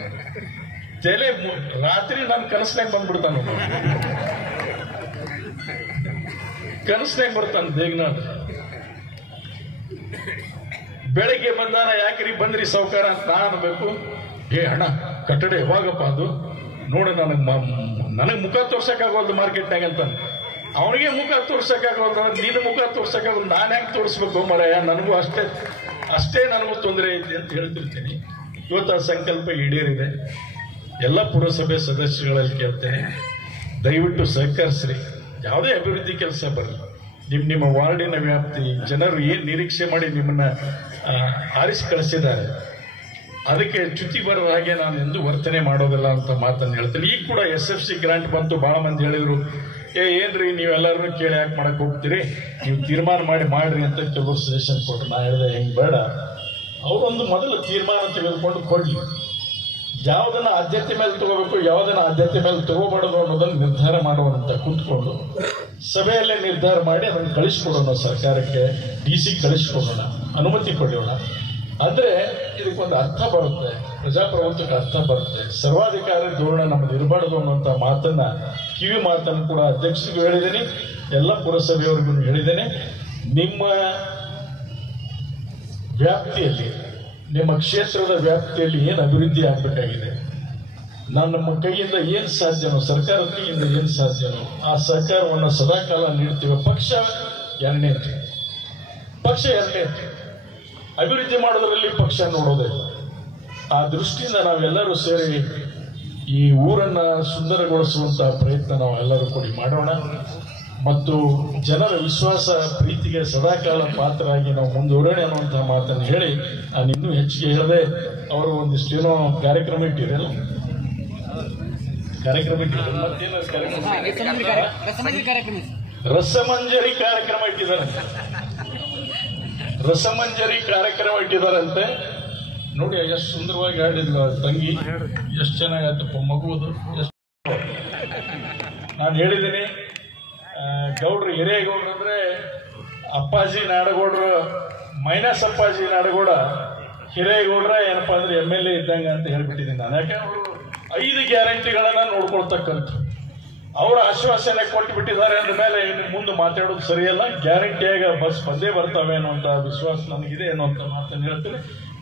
ತಲೆ ರಾತ್ರಿ ನನ್ನ ಕನಸ್ನಾಗ ಬಂದ್ಬಿಡ್ತಾನ. ಕನಸ್ನಾಗ ಬರ್ತಾನ ದೇಗನಾಥ್. ಬೆಳಗ್ಗೆ ಬಂದಾನ, ಯಾಕ್ರಿ ಬಂದ್ರಿ ಸಾವುಕಾರ ಅಂತ ನಾ ಅನ್ಬೇಕು. ಅಣ್ಣ ಕಟ್ಟಡ ಯಾವಾಗಪ್ಪ ಅದು ನೋಡ, ನನಗೆ ಮುಖ ತೋರ್ಸಕ್ಕಾಗೋದು ಮಾರ್ಕೆಟ್ನಾಗ ಅಂತ. ಅವನಿಗೆ ಮುಖ ತೋರ್ಸಕ್ಕಾಗೋದು, ನಿನ್ನ ಮುಖ ತೋರ್ಸಕ್ಕಾಗೋದು, ನಾನು ಹೆಂಗೆ ತೋರಿಸ್ಬೇಕು ಮರಯ್ಯ, ನನಗೂ ಅಷ್ಟೇ ನನಗೂ ತೊಂದರೆ ಐತಿ ಅಂತ ಹೇಳ್ತಿರ್ತೀನಿ. ಇವತ್ತು ಆ ಸಂಕಲ್ಪ ಈಡೇರಿದೆ. ಎಲ್ಲ ಪುರಸಭೆ ಸದಸ್ಯಗಳಲ್ಲಿ ಕೇಳ್ತೇನೆ, ದಯವಿಟ್ಟು ಸಹಕರಿಸ್ರಿ. ಯಾವುದೇ ಅಭಿವೃದ್ಧಿ ಕೆಲಸ ಬರಲಿ, ನಿಮ್ಮ ವಾರ್ಡಿನ ವ್ಯಾಪ್ತಿ ಜನರು ಏನು ನಿರೀಕ್ಷೆ ಮಾಡಿ ನಿಮ್ಮನ್ನ ಆರಿಸಿ ಕಳಿಸಿದ್ದಾರೆ, ಅದಕ್ಕೆ ಚ್ಯುತಿ ಬರೋ ಹಾಗೆ ನಾನು ಎಂದೂ ವರ್ತನೆ ಮಾಡೋದಿಲ್ಲ ಅಂತ ಮಾತನ್ನು ಹೇಳ್ತೀನಿ. ಈಗ ಕೂಡ SFC ಗ್ರಾಂಟ್ ಬಂತು, ಭಾಳ ಮಂದಿ ಹೇಳಿದ್ರು, ಏನ್ರಿ ನೀವೆಲ್ಲರೂ ಕೇಳಿ ಯಾಕೆ ಮಾಡಕ್ ಹೋಗ್ತೀರಿ, ನೀವು ತೀರ್ಮಾನ ಮಾಡ್ರಿ ಅಂತ ಕೆಲವರು ಸಜೆಷನ್ ಕೊಟ್ಟರು. ನಾ ಹೇಳಿದೆ ಹೆಂಗೆ ಬೇಡ, ಅವರೊಂದು ಮೊದಲು ತೀರ್ಮಾನ ತೆಗೆದುಕೊಂಡು ಕೊಡ್ಲಿ, ಯಾವುದನ್ನ ಆದ್ಯತೆ ಮೇಲೆ ತಗೋಬೇಕು, ಯಾವುದನ್ನ ಆದ್ಯತೆ ಮೇಲೆ ತಗೋಬಾರ್ದು ಅನ್ನೋದನ್ನು ನಿರ್ಧಾರ ಮಾಡುವಂತ ಕೂತ್ಕೊಂಡು ಸಭೆಯಲ್ಲೇ ನಿರ್ಧಾರ ಮಾಡಿ ಅದನ್ನು ಕಳಿಸ್ಕೊಡೋಣ, ಸರ್ಕಾರಕ್ಕೆ DC ಕಳಿಸ್ಕೊಡೋಣ, ಅನುಮತಿ ಕೊಡೋಣ. ಅಂದ್ರೆ ಇದಕ್ಕೊಂದು ಅರ್ಥ ಬರುತ್ತೆ, ಪ್ರಜಾಪ್ರಭುತ್ವಕ್ಕೆ ಅರ್ಥ ಬರುತ್ತೆ. ಸರ್ವಾಧಿಕಾರಿ ಧೋರಣೆ ನಮ್ಮದು ಇರಬಾರ್ದು ಅನ್ನುವಂಥ ಮಾತನ್ನ ಕಿವಿ ಮಾತನ್ನು ಕೂಡ ಅಧ್ಯಕ್ಷರಿಗೂ ಹೇಳಿದ್ದೇನೆ, ಎಲ್ಲ ಪುರಸಭೆಯವರಿಗೂ ಹೇಳಿದ್ದೇನೆ. ನಿಮ್ಮ ವ್ಯಾಪ್ತಿಯಲ್ಲಿ, ನಿಮ್ಮ ಕ್ಷೇತ್ರದ ವ್ಯಾಪ್ತಿಯಲ್ಲಿ ಏನು ಅಭಿವೃದ್ಧಿ ಆಗಬೇಕಾಗಿದೆ, ನಮ್ಮ ಕೈಯಿಂದ ಏನು ಸಾಧ್ಯನೋ, ಸರ್ಕಾರದ ಕೈಯಿಂದ ಏನು ಸಾಧ್ಯನೋ ಆ ಸಹಕಾರವನ್ನು ಸದಾಕಾಲ ನೀಡ್ತೇವೆ. ಪಕ್ಷ ಎರಡನೇದು, ಅಭಿವೃದ್ಧಿ ಮಾಡೋದರಲ್ಲಿ ಪಕ್ಷ ನೋಡೋದಿಲ್ಲ. ಆ ದೃಷ್ಟಿಯಿಂದ ನಾವೆಲ್ಲರೂ ಸೇರಿ ಈ ಊರನ್ನ ಸುಂದರಗೊಳಿಸುವಂತಹ ಪ್ರಯತ್ನ ನಾವೆಲ್ಲರೂ ಕೂಡಿ ಮಾಡೋಣ ಮತ್ತು ಜನರ ವಿಶ್ವಾಸ ಪ್ರೀತಿಗೆ ಸದಾಕಾಲ ಪಾತ್ರರಾಗಿ ನಾವು ಮುಂದುವರೋಣ ಅನ್ನುವಂತಹ ಮಾತನ್ನು ಹೇಳಿ ನಾನು ಇನ್ನೂ ಹೆಚ್ಚಿಗೆ ಹೇಳದೆ, ಅವರು ಒಂದಿಷ್ಟೇನೋ ಕಾರ್ಯಕ್ರಮ ಇಟ್ಟಿರಲ್ಲ, ರಸಮಂಜರಿ ಕಾರ್ಯಕ್ರಮ ಇಟ್ಟಿದ್ದಾರೆ, ರಸಮಂಜರಿ ಕಾರ್ಯಕ್ರಮ ಇಟ್ಟಿದ್ದಾರಂತೆ. ನೋಡಿ ಎಷ್ಟು ಸುಂದರವಾಗಿ ಹಾಡಿದ್ಲು ತಂಗಿ, ಎಷ್ಟು ಚೆನ್ನಾಗಾಯ್ತಪ್ಪ ಮಗುವುದು. ನಾನು ಹೇಳಿದ್ದೀನಿ, ಗೌಡ್ರು ಹಿರೇಗೌಡ್ರು ಅಂದ್ರೆ ಅಪ್ಪಾಜಿ ನಾಡಗೌಡ್ರು ಮೈನಸ್ ಅಪ್ಪಾಜಿ ನಾಡಗೌಡ, ಹಿರೇಗೌಡ್ರ ಏನಪ್ಪಾ ಅಂದ್ರೆ MLA ಇದ್ದಂಗ ಅಂತ ಹೇಳ್ಬಿಟ್ಟಿದ್ದೀನಿ ನಾನು. ಯಾಕೆ ಅವರು 5 ಗ್ಯಾರಂಟಿಗಳನ್ನ ನೋಡ್ಕೊಳ್ತಕ್ಕಂಥ, ಅವರ ಆಶ್ವಾಸನೆ ಕೊಟ್ಟು ಬಿಟ್ಟಿದ್ದಾರೆ ಅಂದ ಮೇಲೆ ಇನ್ನು ಮುಂದೆ ಮಾತಾಡೋದು ಸರಿಯಲ್ಲ. ಗ್ಯಾರಂಟಿಯಾಗ ಬಸ್ ಬಂದೇ ಬರ್ತವೆ ಅನ್ನುವಂಥ ವಿಶ್ವಾಸ ನನಗಿದೆ ಅನ್ನುವಂಥ ಮಾತನ್ನು ಹೇಳ್ತೀನಿ.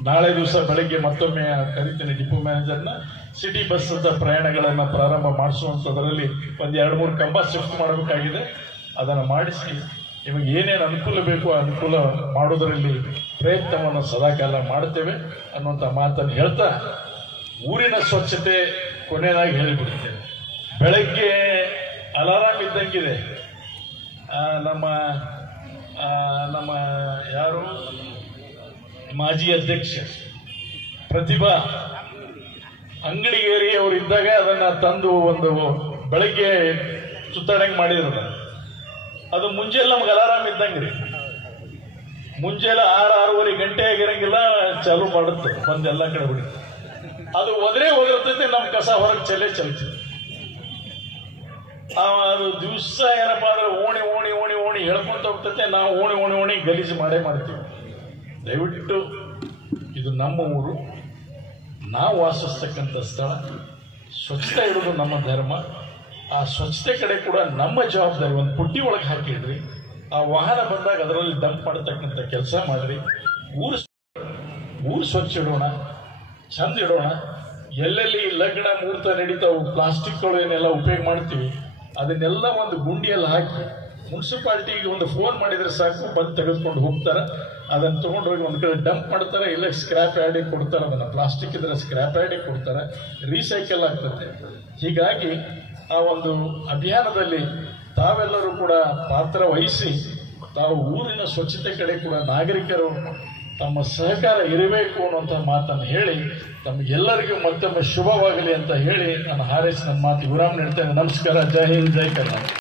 ನಾಳೆ ದಿವಸ ಬೆಳಗ್ಗೆ ಮತ್ತೊಮ್ಮೆ ಕರಿತೀನಿ ಡಿಪೋ ಮ್ಯಾನೇಜರ್ನ. ಸಿಟಿ ಬಸ್ ಪ್ರಯಾಣಗಳನ್ನು ಪ್ರಾರಂಭ ಮಾಡಿಸುವಂಥದ್ರಲ್ಲಿ ಒಂದು 2-3 ಕಂಬ ಶಿಫ್ಟ್ ಮಾಡಬೇಕಾಗಿದೆ, ಅದನ್ನು ಮಾಡಿಸಿ ನಿಮಗೆ ಏನೇನು ಅನುಕೂಲ ಬೇಕು ಆ ಅನುಕೂಲ ಮಾಡೋದರಲ್ಲಿ ಪ್ರಯತ್ನವನ್ನು ಸದಾಕಾಲ ಮಾಡ್ತೇವೆ ಅನ್ನುವಂಥ ಮಾತನ್ನು ಹೇಳ್ತಾ, ಊರಿನ ಸ್ವಚ್ಛತೆ ಕೊನೆಯದಾಗಿ ಹೇಳಿಬಿಡ್ತೇವೆ. ಬೆಳಗ್ಗೆ ಅಲಾರಾಮ್ ಇದ್ದಂಗಿದೆ. ನಮ್ಮ ಯಾರು ಮಾಜಿ ಅಧ್ಯಕ್ಷ ಪ್ರತಿಭಾ ಅಂಗಡಿಗೇರಿ ಅವರು ಇದ್ದಾಗ ಅದನ್ನ ತಂದು ಒಂದು ಬೆಳಗ್ಗೆ ಸುತ್ತಾಡಂಗೆ ಮಾಡಿದ್ರು. ಅದು ಮುಂಜಾನೆ ನಮ್ಗೆ ಅಲಾರಾಮ್ ಇದ್ದಂಗ್ರಿ, ಮುಂಜಾನೆ 6-6:30 ಗಂಟೆ ಆಗಿರಂಗಿಲ್ಲ ಚಾಲು ಮಾಡುತ್ತೆ, ಬಂದೆಲ್ಲ ಕಡೆ ಬಿಡುತ್ತೆ. ಅದು ಒದರೇ ಹೋಗಿರ್ತೈತೆ, ನಮ್ಮ ಕಸ ಹೊರಗೆ ಚೆಲ್ತೀವಿ. ಅದು ದಿವಸ ಏನಪ್ಪಾ ಅಂದ್ರೆ ಓಣಿ ಓಣಿ ಓಣಿ ಓಣಿ ಹೇಳ್ಕೊಂತ ಹೋಗ್ತೈತೆ, ನಾವು ಓಣಿ ಓಣಿ ಓಣಿ ಗಲೀಜು ಮಾಡ್ತೀವಿ. ದಯವಿಟ್ಟು ಇದು ನಮ್ಮ ಊರು, ನಾವು ವಾಸಿಸ್ತಕ್ಕಂಥ ಸ್ಥಳ, ಸ್ವಚ್ಛತೆ ಇಡೋದು ನಮ್ಮ ಧರ್ಮ. ಆ ಸ್ವಚ್ಛತೆ ಕಡೆ ಕೂಡ ನಮ್ಮ ಜವಾಬ್ದಾರಿ. ಒಂದು ಪುಟ್ಟಿ ಒಳಗೆ ಹಾಕಿಡ್ರಿ, ಆ ವಾಹನ ಬಂದಾಗ ಅದರಲ್ಲಿ ಡಂಪ್ ಮಾಡತಕ್ಕಂಥ ಕೆಲಸ ಮಾಡ್ರಿ. ಊರು ಸ್ವಚ್ಛ ಇಡೋಣ, ಚಂದ ಇಡೋಣ. ಎಲ್ಲೆಲ್ಲಿ ಲಗ್ನ ಮುಹೂರ್ತ ನಡೀತಾವು, ಪ್ಲಾಸ್ಟಿಕ್ಗಳು ಏನೆಲ್ಲ ಉಪಯೋಗ ಮಾಡ್ತೀವಿ ಅದನ್ನೆಲ್ಲ ಒಂದು ಗುಂಡಿಯಲ್ಲಿ ಹಾಕಿ ಮುನ್ಸಿಪಾಲಿಟಿಗೆ ಒಂದು ಫೋನ್ ಮಾಡಿದ್ರೆ ಸಾಕು, ಬಂದು ತೆಗೆದುಕೊಂಡು ಹೋಗ್ತಾರೆ. ಅದನ್ನು ತೊಗೊಂಡು ಹೋಗಿ ಒಂದು ಕಡೆ ಡಂಪ್ ಮಾಡ್ತಾರೆ, ಇಲ್ಲ ಸ್ಕ್ರ್ಯಾಪ್ ಯಾರ್ಡಿಗೆ ಕೊಡ್ತಾರೆ. ಅದನ್ನು ಪ್ಲಾಸ್ಟಿಕ್ ಇದ್ರೆ ಸ್ಕ್ರ್ಯಾಪ್ ಯಾರ್ಡಿಗೆ ಕೊಡ್ತಾರೆ, ರೀಸೈಕಲ್ ಆಗ್ತದೆ. ಹೀಗಾಗಿ ಆ ಒಂದು ಅಭಿಯಾನದಲ್ಲಿ ತಾವೆಲ್ಲರೂ ಕೂಡ ಪಾತ್ರ ವಹಿಸಿ ತಾವು ಊರಿನ ಸ್ವಚ್ಛತೆ ಕಡೆ ಕೂಡ ನಾಗರಿಕರು ತಮ್ಮ ಸಹಕಾರ ಇರಬೇಕು ಅನ್ನುವಂಥ ಮಾತನ್ನು ಹೇಳಿ ತಮಗೆಲ್ಲರಿಗೂ ಮತ್ತೊಮ್ಮೆ ಶುಭವಾಗಲಿ ಅಂತ ಹೇಳಿ ನಾನು ಹಾರೈಸಿ ನನ್ನ ಮಾತು ವಿರಾಮ ನೀಡ್ತೇನೆ. ನಮಸ್ಕಾರ. ಜೈ ಹಿಂದ್, ಜೈ ಕರ್ನಾಟಕ.